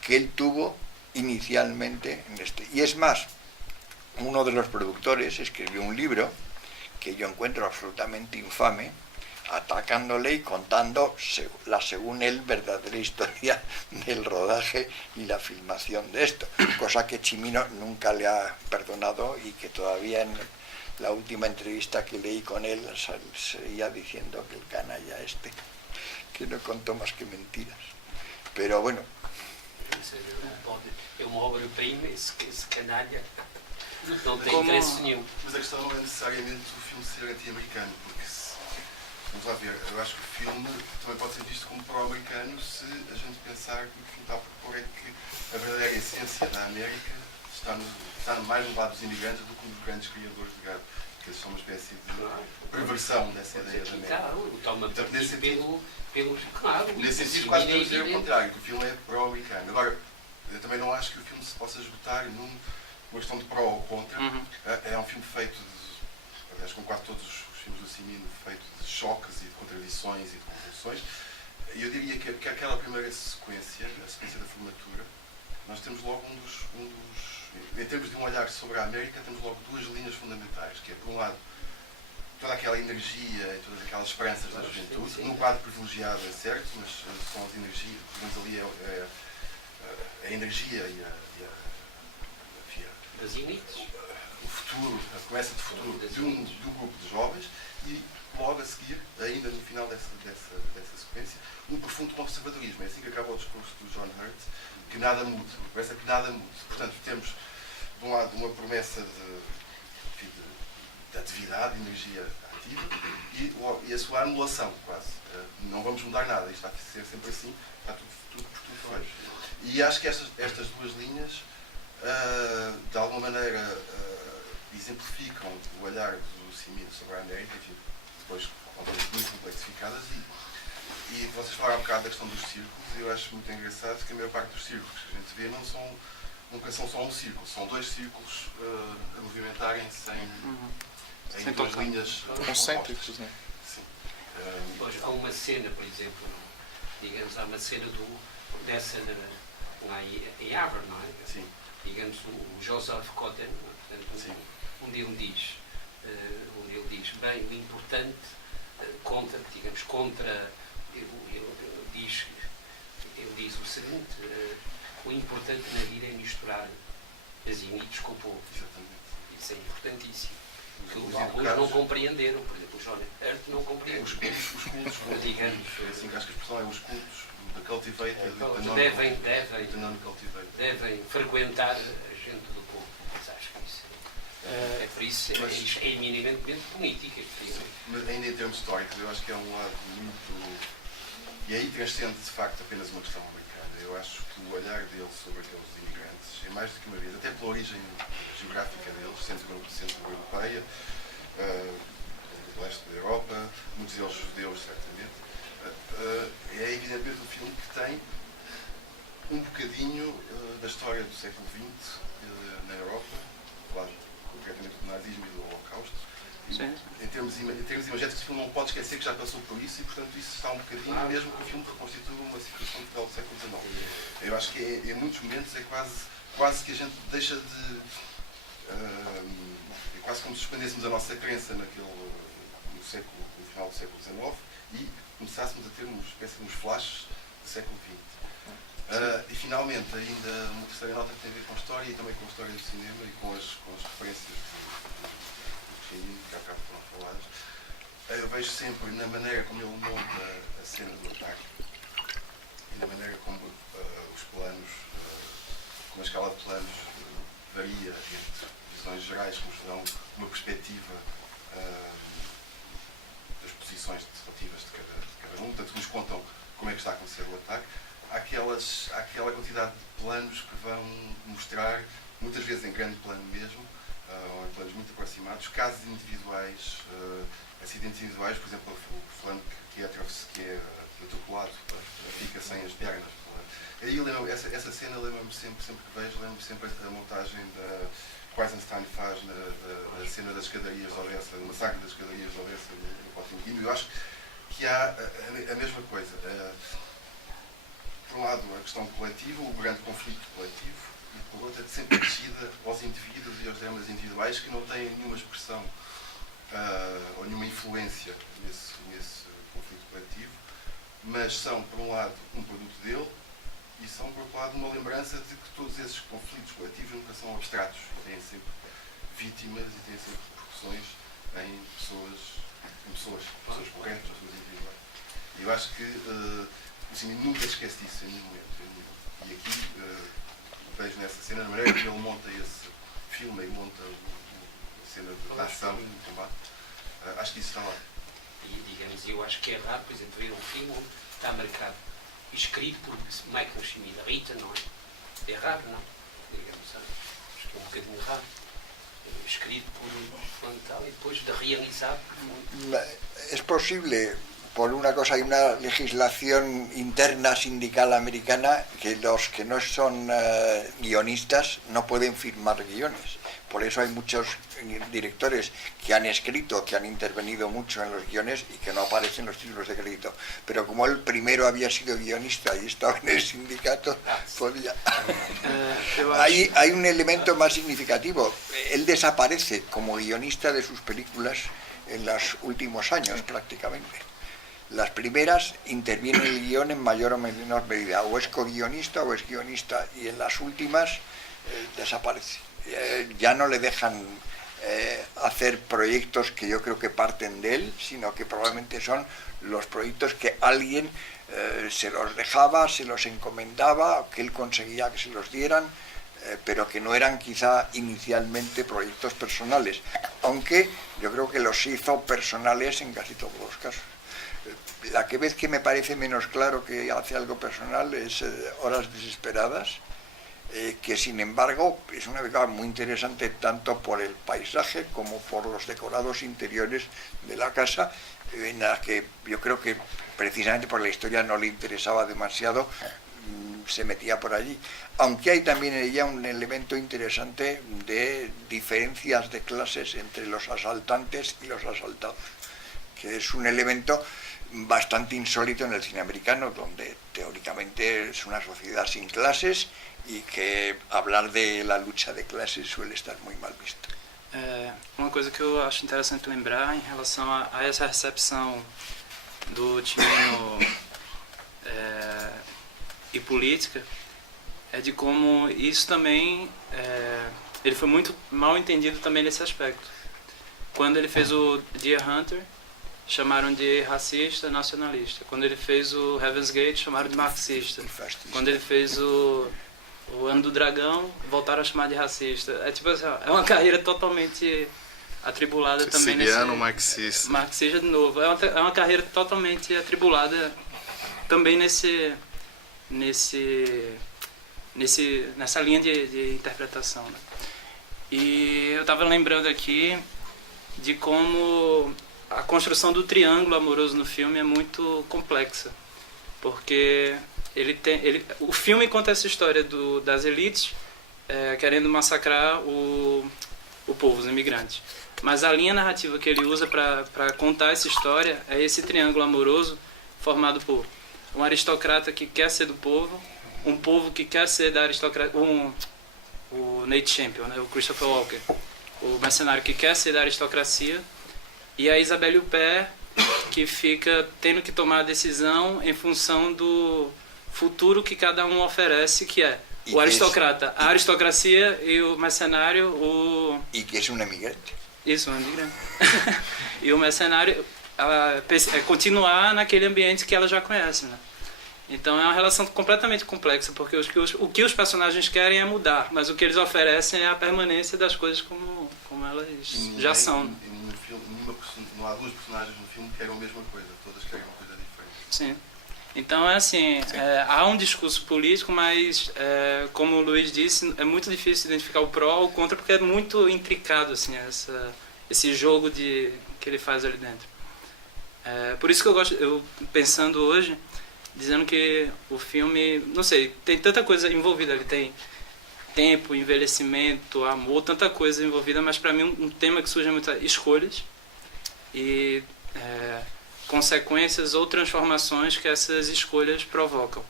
que él tuvo inicialmente en este. Y es más, uno de los productores escribió un libro que yo encuentro absolutamente infame, atacándole y contando la, según él, verdadera historia del rodaje y la filmación de esto, cosa que Cimino nunca le ha perdonado y que todavía en la última entrevista que leí con él seguía diciendo que el canalla que no contó más que mentiras. Pero bueno. É uma obra-prima, esse canalha não tem interesse nenhum. Mas a questão não é necessariamente o filme ser anti-americano, porque vamos lá ver, eu acho que o filme também pode ser visto como pró-americano se a gente pensar que o que está a propor é que a verdadeira essência da América está mais no lado dos imigrantes do que dos grandes criadores de gado, que eles são uma espécie de perversão dessa ideia da América. Portanto, nesse sentido, claro, nesse sentido quase podemos dizer o contrário, que o filme é pró-americano. Agora, eu também não acho que o filme se possa esgotar numa questão de pró ou contra. É um filme feito, aliás, com quase todos os filmes do Cimino, feito de choques e de contradições e de convulsões. E eu diria que aquela primeira sequência, a sequência da formatura, nós temos logo em termos de um olhar sobre a América, temos logo duas linhas fundamentais, que é, por um lado, toda aquela energia e todas aquelas esperanças da juventude, num quadro privilegiado, é certo, mas são as energias, digamos ali, a energia e as elites. o futuro, a promessa de futuro de um grupo de jovens e logo a seguir, ainda no final dessa sequência, um profundo conservadorismo. É assim que acaba o discurso do John Hurt, que nada mude, parece que nada mude. Portanto, temos de um lado uma promessa de atividade, de energia ativa e a sua anulação quase. Não vamos mudar nada, isto vai ser sempre assim, está tudo por tudo feito. E acho que estas duas linhas de alguma maneira exemplificam o olhar do Cimino sobre a América, enfim, depois muito complexificadas e vocês falaram há bocado da questão dos círculos e eu acho muito engraçado que a maior parte dos círculos que a gente vê nunca são só um círculo, são dois círculos a movimentarem-se em duas linhas concêntricos, né? Sim. Há uma cena, por exemplo, digamos, há uma cena dessa em Havre, não é? Sim. Digamos, o Joseph Cotten, portanto, onde ele diz, bem, o importante contra, ele diz o seguinte, o importante na vida é misturar as elites com o povo. Exatamente. Isso é importantíssimo. Que os alunos não compreenderam, por exemplo, o John Hurt não compreendeu. Os cultos, digamos. É assim que acho que a expressão é os cultos, da cultivated, Devem non-cultivated. devem frequentar a gente do povo. Mas acho que isso é por isso é eminentemente política. Mas ainda em termos históricos, eu acho que é um lado muito... E aí transcende, de facto, apenas uma questão americana. Eu acho que o olhar dele sobre aqueles imigrantes, é mais do que uma vez, até pela origem geográfica deles, centro-europeia, do leste da Europa, muitos deles judeus, certamente, é evidentemente um filme que tem um bocadinho da história do século XX na Europa, claro, concretamente do nazismo e do Holocausto. Sim. Em termos imagéticos, o filme não pode esquecer que já passou por isso e, portanto, isso está um bocadinho, mesmo que o filme reconstitua uma situação total do século XIX. Eu acho que em muitos momentos é quase que a gente deixa de... é quase como se suspendêssemos a nossa crença no final do século XIX e começássemos a ter uma espécie de uns flashes do século XX. E finalmente, ainda uma terceira nota que tem a ver com a história e também com a história do cinema e com as referências do Cimino, que há bocado foram faladas. Eu vejo sempre na maneira como ele monta a cena do ataque e na maneira como os planos, como a escala de planos varia entre visões gerais que nos dão uma perspectiva das posições relativas de cada um, portanto, nos contam como é que está a acontecer o ataque. Há aquela quantidade de planos que vão mostrar, muitas vezes em grande plano mesmo, ou em planos muito aproximados, casos individuais, acidentes individuais, por exemplo, o fulano que é atropelado, fica sem as pernas. Aí essa cena lembra-me sempre que vejo, lembro-me sempre a montagem que Eisenstein faz na cena das escadarias de Odessa, no massacre das escadarias de Odessa no Potemkin. Eu acho que há a mesma coisa. Por um lado, a questão coletiva, o grande conflito coletivo, e por outro, sempre descida aos indivíduos e aos dramas individuais que não têm nenhuma expressão ou nenhuma influência nesse conflito coletivo, mas são, por um lado, um produto dele e são, por outro lado, uma lembrança de que todos esses conflitos coletivos nunca são abstratos, têm sempre vítimas e têm sempre repercussões em pessoas corretas, pessoas individuais. E eu acho que o Cimino nunca esquece disso em nenhum momento. E aqui vejo nessa cena, na maneira como ele monta esse filme e monta a cena da ação, do combate, acho que isso está lá. E, digamos, eu acho que é raro, por exemplo, ver um filme onde está marcado, escrito por Michael Cimino, Rita, não é? É raro, não? Digamos, acho que é um bocadinho raro. Escrito por tal y después de realizar. Es posible, por una cosa, hay una legislación interna sindical americana que los que no son guionistas no pueden firmar guiones. Por eso hay muchos directores que han escrito, que han intervenido mucho en los guiones y que no aparecen los títulos de crédito. Pero como él primero había sido guionista y estaba en el sindicato, podía... Hay un elemento más significativo. Él desaparece como guionista de sus películas en los últimos años prácticamente. Las primeras interviene el guión en mayor o menor medida, o es co-guionista o es guionista, y en las últimas desaparece. Ya no le dejan hacer proyectos que yo creo que parten de él, sino que probablemente son los proyectos que alguien se los dejaba, se los encomendaba, que él conseguía que se los dieran, pero que no eran quizá inicialmente proyectos personales, aunque yo creo que los hizo personales en casi todos los casos. La vez que me parece menos claro que hace algo personal es Horas Desesperadas, que sin embargo es una película muy interesante tanto por el paisaje como por los decorados interiores de la casa, en la que yo creo que precisamente por la historia no le interesaba demasiado, se metía por allí, aunque hay también en ella un elemento interesante de diferencias de clases entre los asaltantes y los asaltados, que es un elemento bastante insólito en el cine americano, donde teóricamente es una sociedad sin clases e que hablar de la lucha de clases suele estar muy mal visto. Uma coisa que eu acho interessante lembrar em relação a essa recepção do Cimino e política é de como isso também ele foi muito mal entendido também nesse aspecto. Quando ele fez o Deer Hunter, chamaram de racista, nacionalista. Quando ele fez o Heaven's Gate, chamaram de marxista. Quando ele fez o Ano do Dragão, voltaram a chamar de racista. É tipo assim, é uma carreira totalmente atribulada também Siciliano marxista. Marxista de novo. É uma carreira totalmente atribulada também nessa linha de interpretação, né? E eu estava lembrando aqui de como a construção do triângulo amoroso no filme é muito complexa, porque o filme conta essa história das elites querendo massacrar o povo, os imigrantes, mas a linha narrativa que ele usa para contar essa história é esse triângulo amoroso formado por um aristocrata que quer ser do povo, um povo que quer ser da aristocracia, o Nate Champion, né, o Christopher Walken, o mercenário que quer ser da aristocracia, e a Isabelle Huppert, que fica tendo que tomar a decisão em função do futuro que cada um oferece, que é o aristocrata, a aristocracia, e o mercenário, E que é um imigrante. Isso, um imigrante. E o mercenário continuar naquele ambiente que ela já conhece, né? Então é uma relação completamente complexa, porque o que os personagens querem é mudar, mas o que eles oferecem é a permanência das coisas como elas já são. Não há duas personagens no filme que querem a mesma coisa, todas querem uma coisa diferente. Sim. Então é assim, há um discurso político, mas como o Luiz disse, é muito difícil identificar o pró ou o contra, porque é muito intricado assim, esse jogo que ele faz ali dentro. Por isso que eu gosto, pensando hoje, dizendo que o filme, não sei, tem tanta coisa envolvida ali, tem tempo, envelhecimento, amor, tanta coisa envolvida, mas para mim um tema que surge é muitas escolhas e consequências ou transformações que essas escolhas provocam,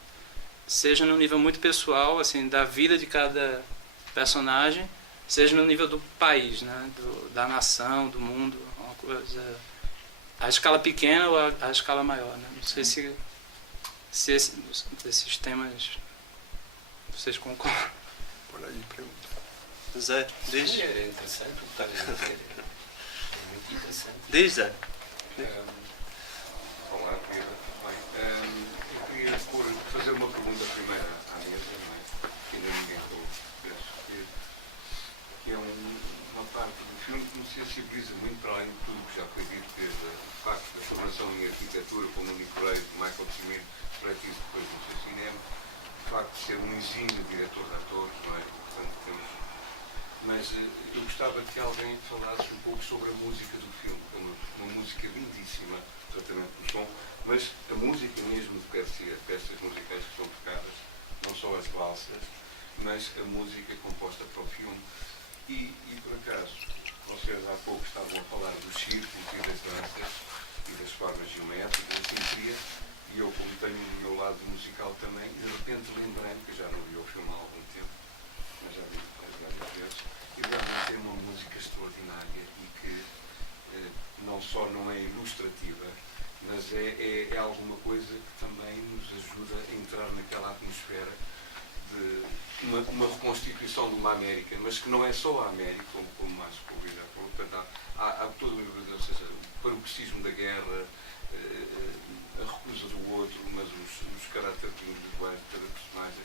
seja no nível muito pessoal, assim, da vida de cada personagem, seja no nível do país, né, da nação, do mundo, uma coisa, a escala pequena ou a escala maior, né? Não sei se esses temas vocês concordam. Por aí pergunta. Zé, diz. Era interessante o que está a dizer. É muito interessante. Diz, Zé. Olá, Pedro. Eu queria fazer uma pergunta primeiro à mesa, não é? Que ainda ninguém fez. Que é uma parte do filme que me sensibiliza muito para além de tudo que já foi dito, desde o facto da formação em arquitetura, como o Nicolai, Michael Cimino, para isso depois no seu cinema, o facto de ser um exímio diretor de atores, não é? Portanto, temos. Mas eu gostava que alguém falasse um pouco sobre a música do filme, que é uma música lindíssima, exatamente do som, mas a música mesmo de peças musicais que são tocadas, não só as valsas, mas a música composta para o filme. E por acaso, vocês há pouco estavam a falar dos círculos e das danças e das formas geométricas, da simetria, e eu, como tenho o meu lado musical também, de repente lembrei-me, que eu já não vi o filme há algum tempo, mas já vi várias vezes, e realmente é uma música extraordinária e que não só não é ilustrativa, mas é alguma coisa que também nos ajuda a entrar naquela atmosfera que uma reconstituição de uma América, mas que não é só a América, como mais convida. Portanto, há todo ou seja, o paroxismo da guerra, a recusa do outro, mas os caráteres individuais de cada personagem.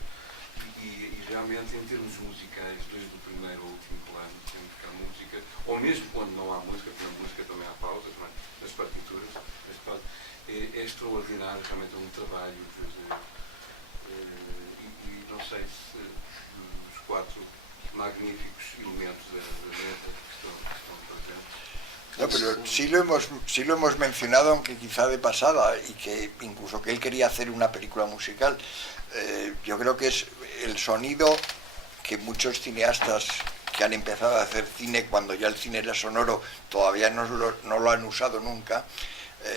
E realmente, em termos musicais, desde o primeiro ao último plano, sempre que há música, ou mesmo quando não há música, porque na música também há pausas, não é? Nas partituras, é extraordinário, realmente é um trabalho. E não sei se os 4 magníficos elementos da letra que estão presentes. No, pero sí lo hemos mencionado, aunque quizá de pasada, y que incluso que él quería hacer una película musical. Yo creo que es el sonido que muchos cineastas que han empezado a hacer cine cuando ya el cine era sonoro todavía no lo han usado nunca.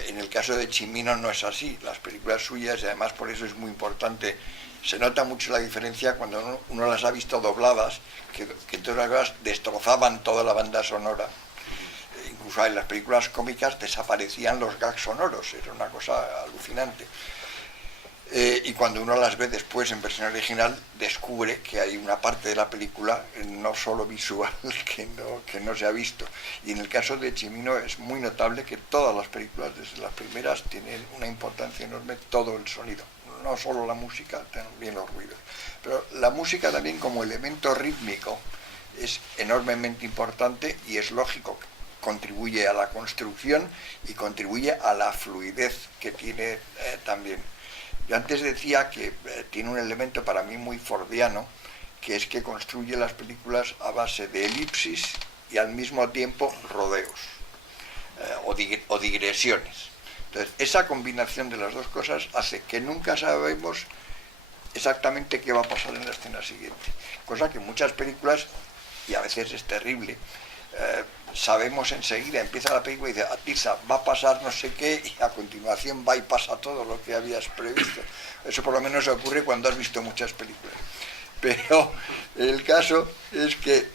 En el caso de Cimino no es así. Las películas suyas, y además por eso es muy importante, se nota mucho la diferencia cuando uno las ha visto dobladas, que entre otras cosas destrozaban toda la banda sonora. Incluso en las películas cómicas desaparecían los gags sonoros, era una cosa alucinante. Y cuando uno las ve después en versión original, descubre que hay una parte de la película no solo visual que no se ha visto. Y en el caso de Cimino es muy notable que todas las películas, desde las primeras, tienen una importancia enorme todo el sonido. No solo la música, también los ruidos. Pero la música también como elemento rítmico es enormemente importante y es lógico que contribuye a la construcción y contribuye a la fluidez que tiene también. Yo antes decía que tiene un elemento para mí muy fordiano, que es que construye las películas a base de elipsis y al mismo tiempo rodeos o digresiones. Entonces, esa combinación de las dos cosas hace que nunca sabemos exactamente qué va a pasar en la escena siguiente. Cosa que en muchas películas, y a veces es terrible, sabemos enseguida, empieza la película y dice, atiza, va a pasar no sé qué, y a continuación va y pasa todo lo que habías previsto. Eso por lo menos ocurre cuando has visto muchas películas. Pero el caso es que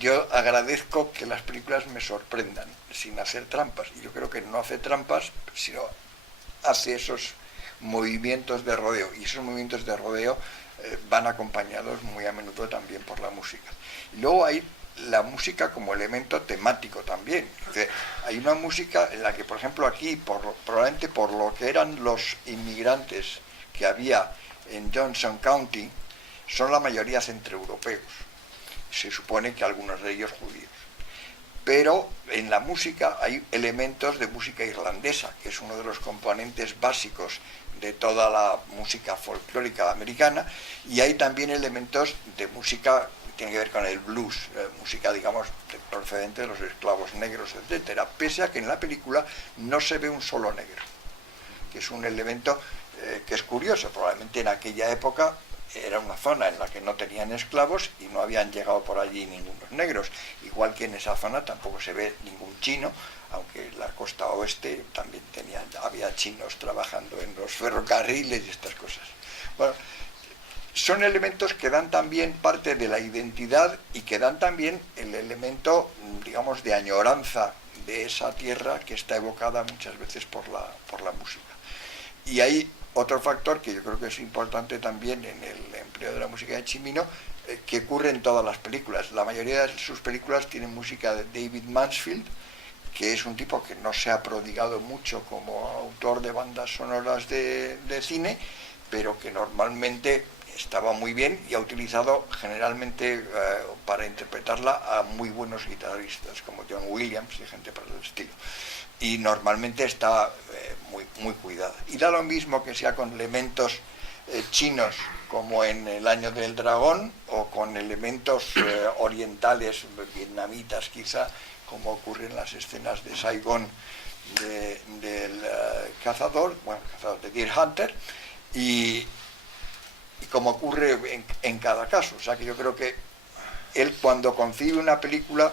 yo agradezco que las películas me sorprendan sin hacer trampas. Y yo creo que no hace trampas, sino hace esos movimientos de rodeo. Y esos movimientos de rodeo van acompañados muy a menudo también por la música. Y luego hay la música como elemento temático también. Hay una música en la que, por ejemplo, aquí, probablemente por lo que eran los inmigrantes que había en Johnson County, son la mayoría centroeuropeos. Se supone que algunos de ellos judíos. Pero en la música hay elementos de música irlandesa, que es uno de los componentes básicos de toda la música folclórica americana, y hay también elementos de música tiene que ver con el blues, música, digamos, procedente de los esclavos negros, etcétera, pese a que en la película no se ve un solo negro, que es un elemento que es curioso. Probablemente en aquella época era una zona en la que no tenían esclavos y no habían llegado por allí ningunos negros, igual que en esa zona tampoco se ve ningún chino, aunque en la costa oeste también había chinos trabajando en los ferrocarriles y estas cosas. Bueno, son elementos que dan también parte de la identidad y que dan también el elemento, digamos, de añoranza de esa tierra que está evocada muchas veces por la música. Y hay otro factor que yo creo que es importante también en el empleo de la música de Cimino, que ocurre en todas las películas. La mayoría de sus películas tienen música de David Mansfield, que es un tipo que no se ha prodigado mucho como autor de bandas sonoras de cine, pero que normalmente estaba muy bien y ha utilizado generalmente para interpretarla a muy buenos guitarristas como John Williams y gente por el estilo. Y normalmente está muy cuidada. Y da lo mismo que sea con elementos chinos como en El Año del Dragón o con elementos orientales, vietnamitas quizá, como ocurre en las escenas de Saigón del cazador de Deer Hunter, y como ocurre en cada caso. O sea que yo creo que él, cuando concibe una película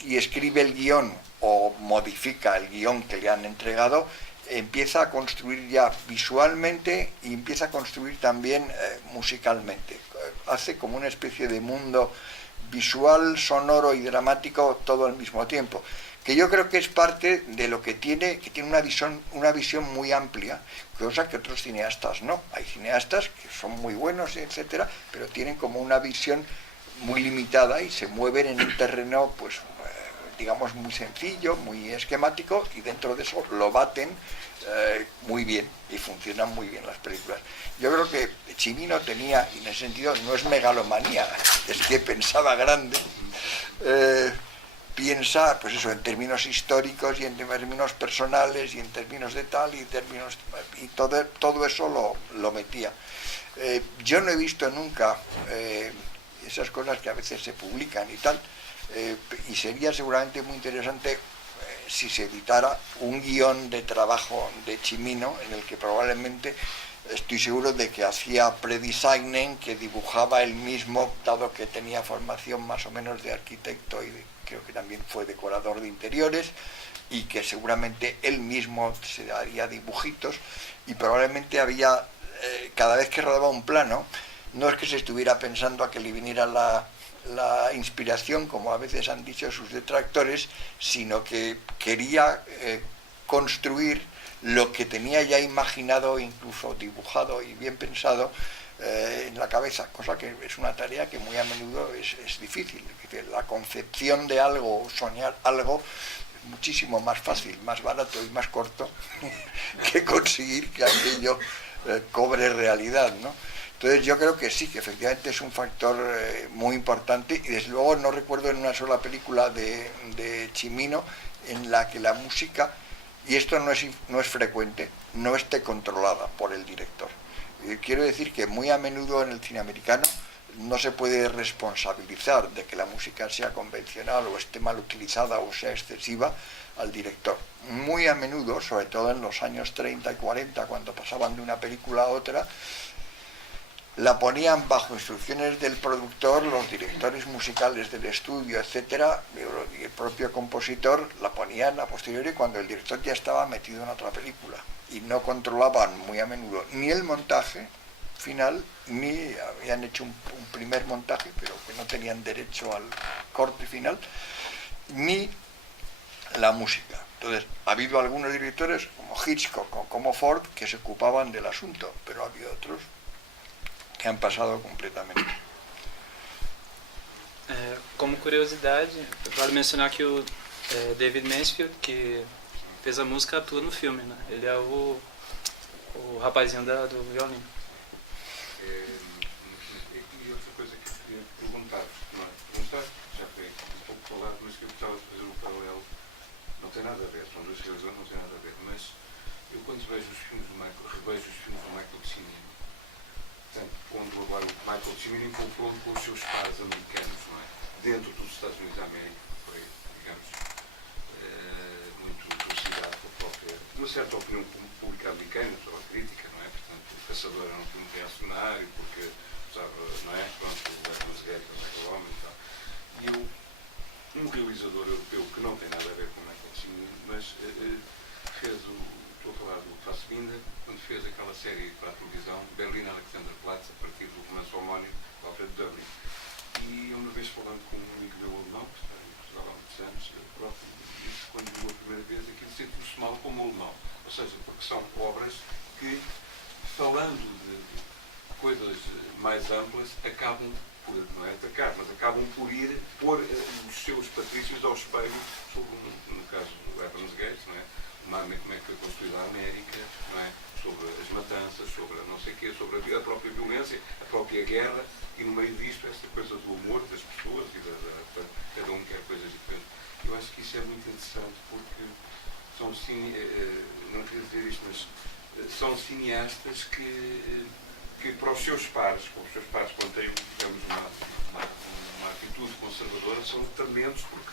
y escribe el guión o modifica el guión que le han entregado, empieza a construir ya visualmente y empieza a construir también musicalmente. Hace como una especie de mundo visual, sonoro y dramático todo al mismo tiempo, que yo creo que es parte de lo que tiene una visión muy amplia, cosa que otros cineastas no. Hay cineastas que son muy buenos, etcétera, pero tienen como una visión muy limitada y se mueven en un terreno, pues, digamos, muy sencillo, muy esquemático, y dentro de eso lo baten muy bien y funcionan muy bien las películas. Yo creo que Cimino tenía, y en ese sentido no es megalomanía, es que pensaba grande, piensa, pues eso, en términos históricos y en términos personales y en términos de tal y términos, y todo eso lo metía. Yo no he visto nunca esas cosas que a veces se publican y tal, y sería seguramente muy interesante si se editara un guión de trabajo de Cimino en el que probablemente, estoy seguro de que hacía pre-designing, que dibujaba él mismo, dado que tenía formación más o menos de arquitecto y creo que también fue decorador de interiores, y que seguramente él mismo se haría dibujitos, y probablemente había, cada vez que rodaba un plano, no es que se estuviera pensando a que le viniera la inspiración, como a veces han dicho sus detractores, sino que quería construir lo que tenía ya imaginado, incluso dibujado y bien pensado en la cabeza, cosa que es una tarea que muy a menudo es difícil. Es decir, la concepción de algo, soñar algo, es muchísimo más fácil, más barato y más corto que conseguir que aquello cobre realidad, ¿no? Entonces yo creo que sí, que efectivamente es un factor muy importante, y desde luego no recuerdo en una sola película de Cimino en la que la música, y esto no es frecuente, no esté controlada por el director. Quiero decir que muy a menudo en el cine americano no se puede responsabilizar de que la música sea convencional o esté mal utilizada o sea excesiva al director. Muy a menudo, sobre todo en los años 30 y 40, cuando pasaban de una película a otra, la ponían bajo instrucciones del productor, los directores musicales del estudio, etcétera, y el propio compositor la ponían a posteriori cuando el director ya estaba metido en otra película, y no controlaban muy a menudo ni el montaje final, ni habían hecho un primer montaje, pero que no tenían derecho al corte final, ni la música. Entonces, ha habido algunos directores, como Hitchcock o como Ford, que se ocupaban del asunto, pero ha habido otros que han pasado completamente. Como curiosidade, vale mencionar que o David Mansfield, que fez a música, atua no filme, né? Ele é o rapazinho do violino. E outra coisa que eu queria perguntar-vos, já foi um pouco falado, mas que eu gostava de fazer um paralelo, não tem nada a ver, são duas coisas, não tem nada a ver, mas eu quando revejo os filmes do Michael Cimino, portanto, pondo agora o Michael Cimino em confronto com os seus pares americanos, não é? Dentro dos Estados Unidos da América, que foi, digamos, muito elucidado pela própria, uma certa opinião pública americana, pela crítica, não é? Portanto, o Caçador era um filme reacionário, porque usava, não é? Pronto, o Edmund Guerra, o Michael Omen e tal. E um realizador europeu que não tem nada a ver com o Michael Cimino, mas fez estou a falar do Fassbinder, quando fez aquela série para a televisão, Berlin Alexanderplatz, a partir do romance homónimo de Alfred Dublin. E uma vez falando com um amigo meu alemão, que está em Portugal há muitos anos, próprio disse, quando viu a primeira vez, aquilo sentiu-se mal como alemão. Ou seja, porque são obras que, falando de coisas mais amplas, acabam por, não é atacar, mas acabam por ir pôr os seus patrícios ao espelho sobre, no caso do Evans Gates, não é? Como é que foi construída a América, não é? Sobre as matanças, sobre não sei o quê, sobre a própria violência, a própria guerra, e no meio disto essa coisa do humor das pessoas, e cada um quer coisas diferentes. Eu acho que isso é muito interessante, porque são, não queria dizer isto, mas são cineastas que para os seus pares, quando têm, digamos, uma atitude conservadora, são tremendos, porque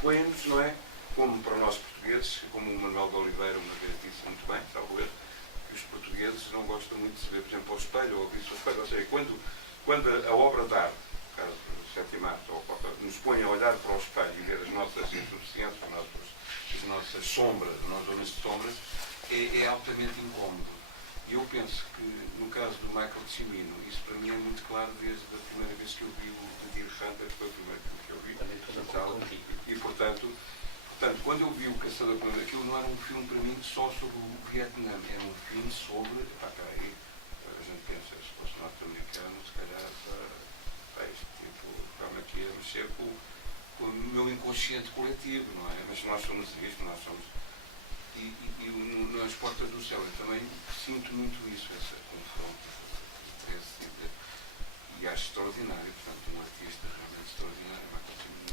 põem-nos, não é? Como para nós portugueses, como o Manuel de Oliveira uma vez disse muito bem, salvo erro, que os portugueses não gostam muito de se ver, por exemplo, ao espelho, ou ouvir-se ao espelho. Ou seja, quando a obra de arte, no caso do sétimo arte, nos põe a olhar para o espelho e ver as nossas insuficiências, as nossas sombras, as nossas zonas de sombras, é altamente incómodo. E eu penso que, no caso do Michael Cimino, isso para mim é muito claro desde a primeira vez que eu vi o The Deer Hunter, que foi o primeiro que eu vi, e portanto, Portanto, quando eu vi o Caçador, aquilo não era um filme para mim só sobre o Vietnã, era um filme sobre, peraí, a gente pensa, se fosse norte-americano, se calhar, isto, tipo, estamos aqui a mexer com o meu inconsciente coletivo, não é? Mas nós somos isto, nós somos. Nas Portas do Céu, eu também sinto muito isso, essa confronto, e acho extraordinário, portanto, um artista realmente extraordinário,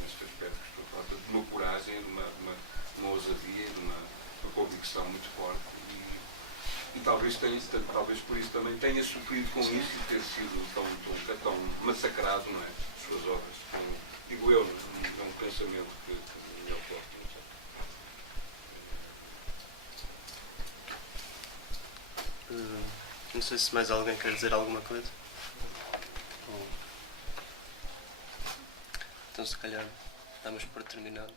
neste aspecto que estou a falar, de uma coragem, de uma ousadia, de uma convicção muito forte, e talvez por isso também tenha sofrido com isso e ter sido tão massacrado, não é? As suas obras, digo eu, não é um pensamento que me ocorre. Não sei se mais alguém quer dizer alguma coisa. Então se calhar damos por terminado.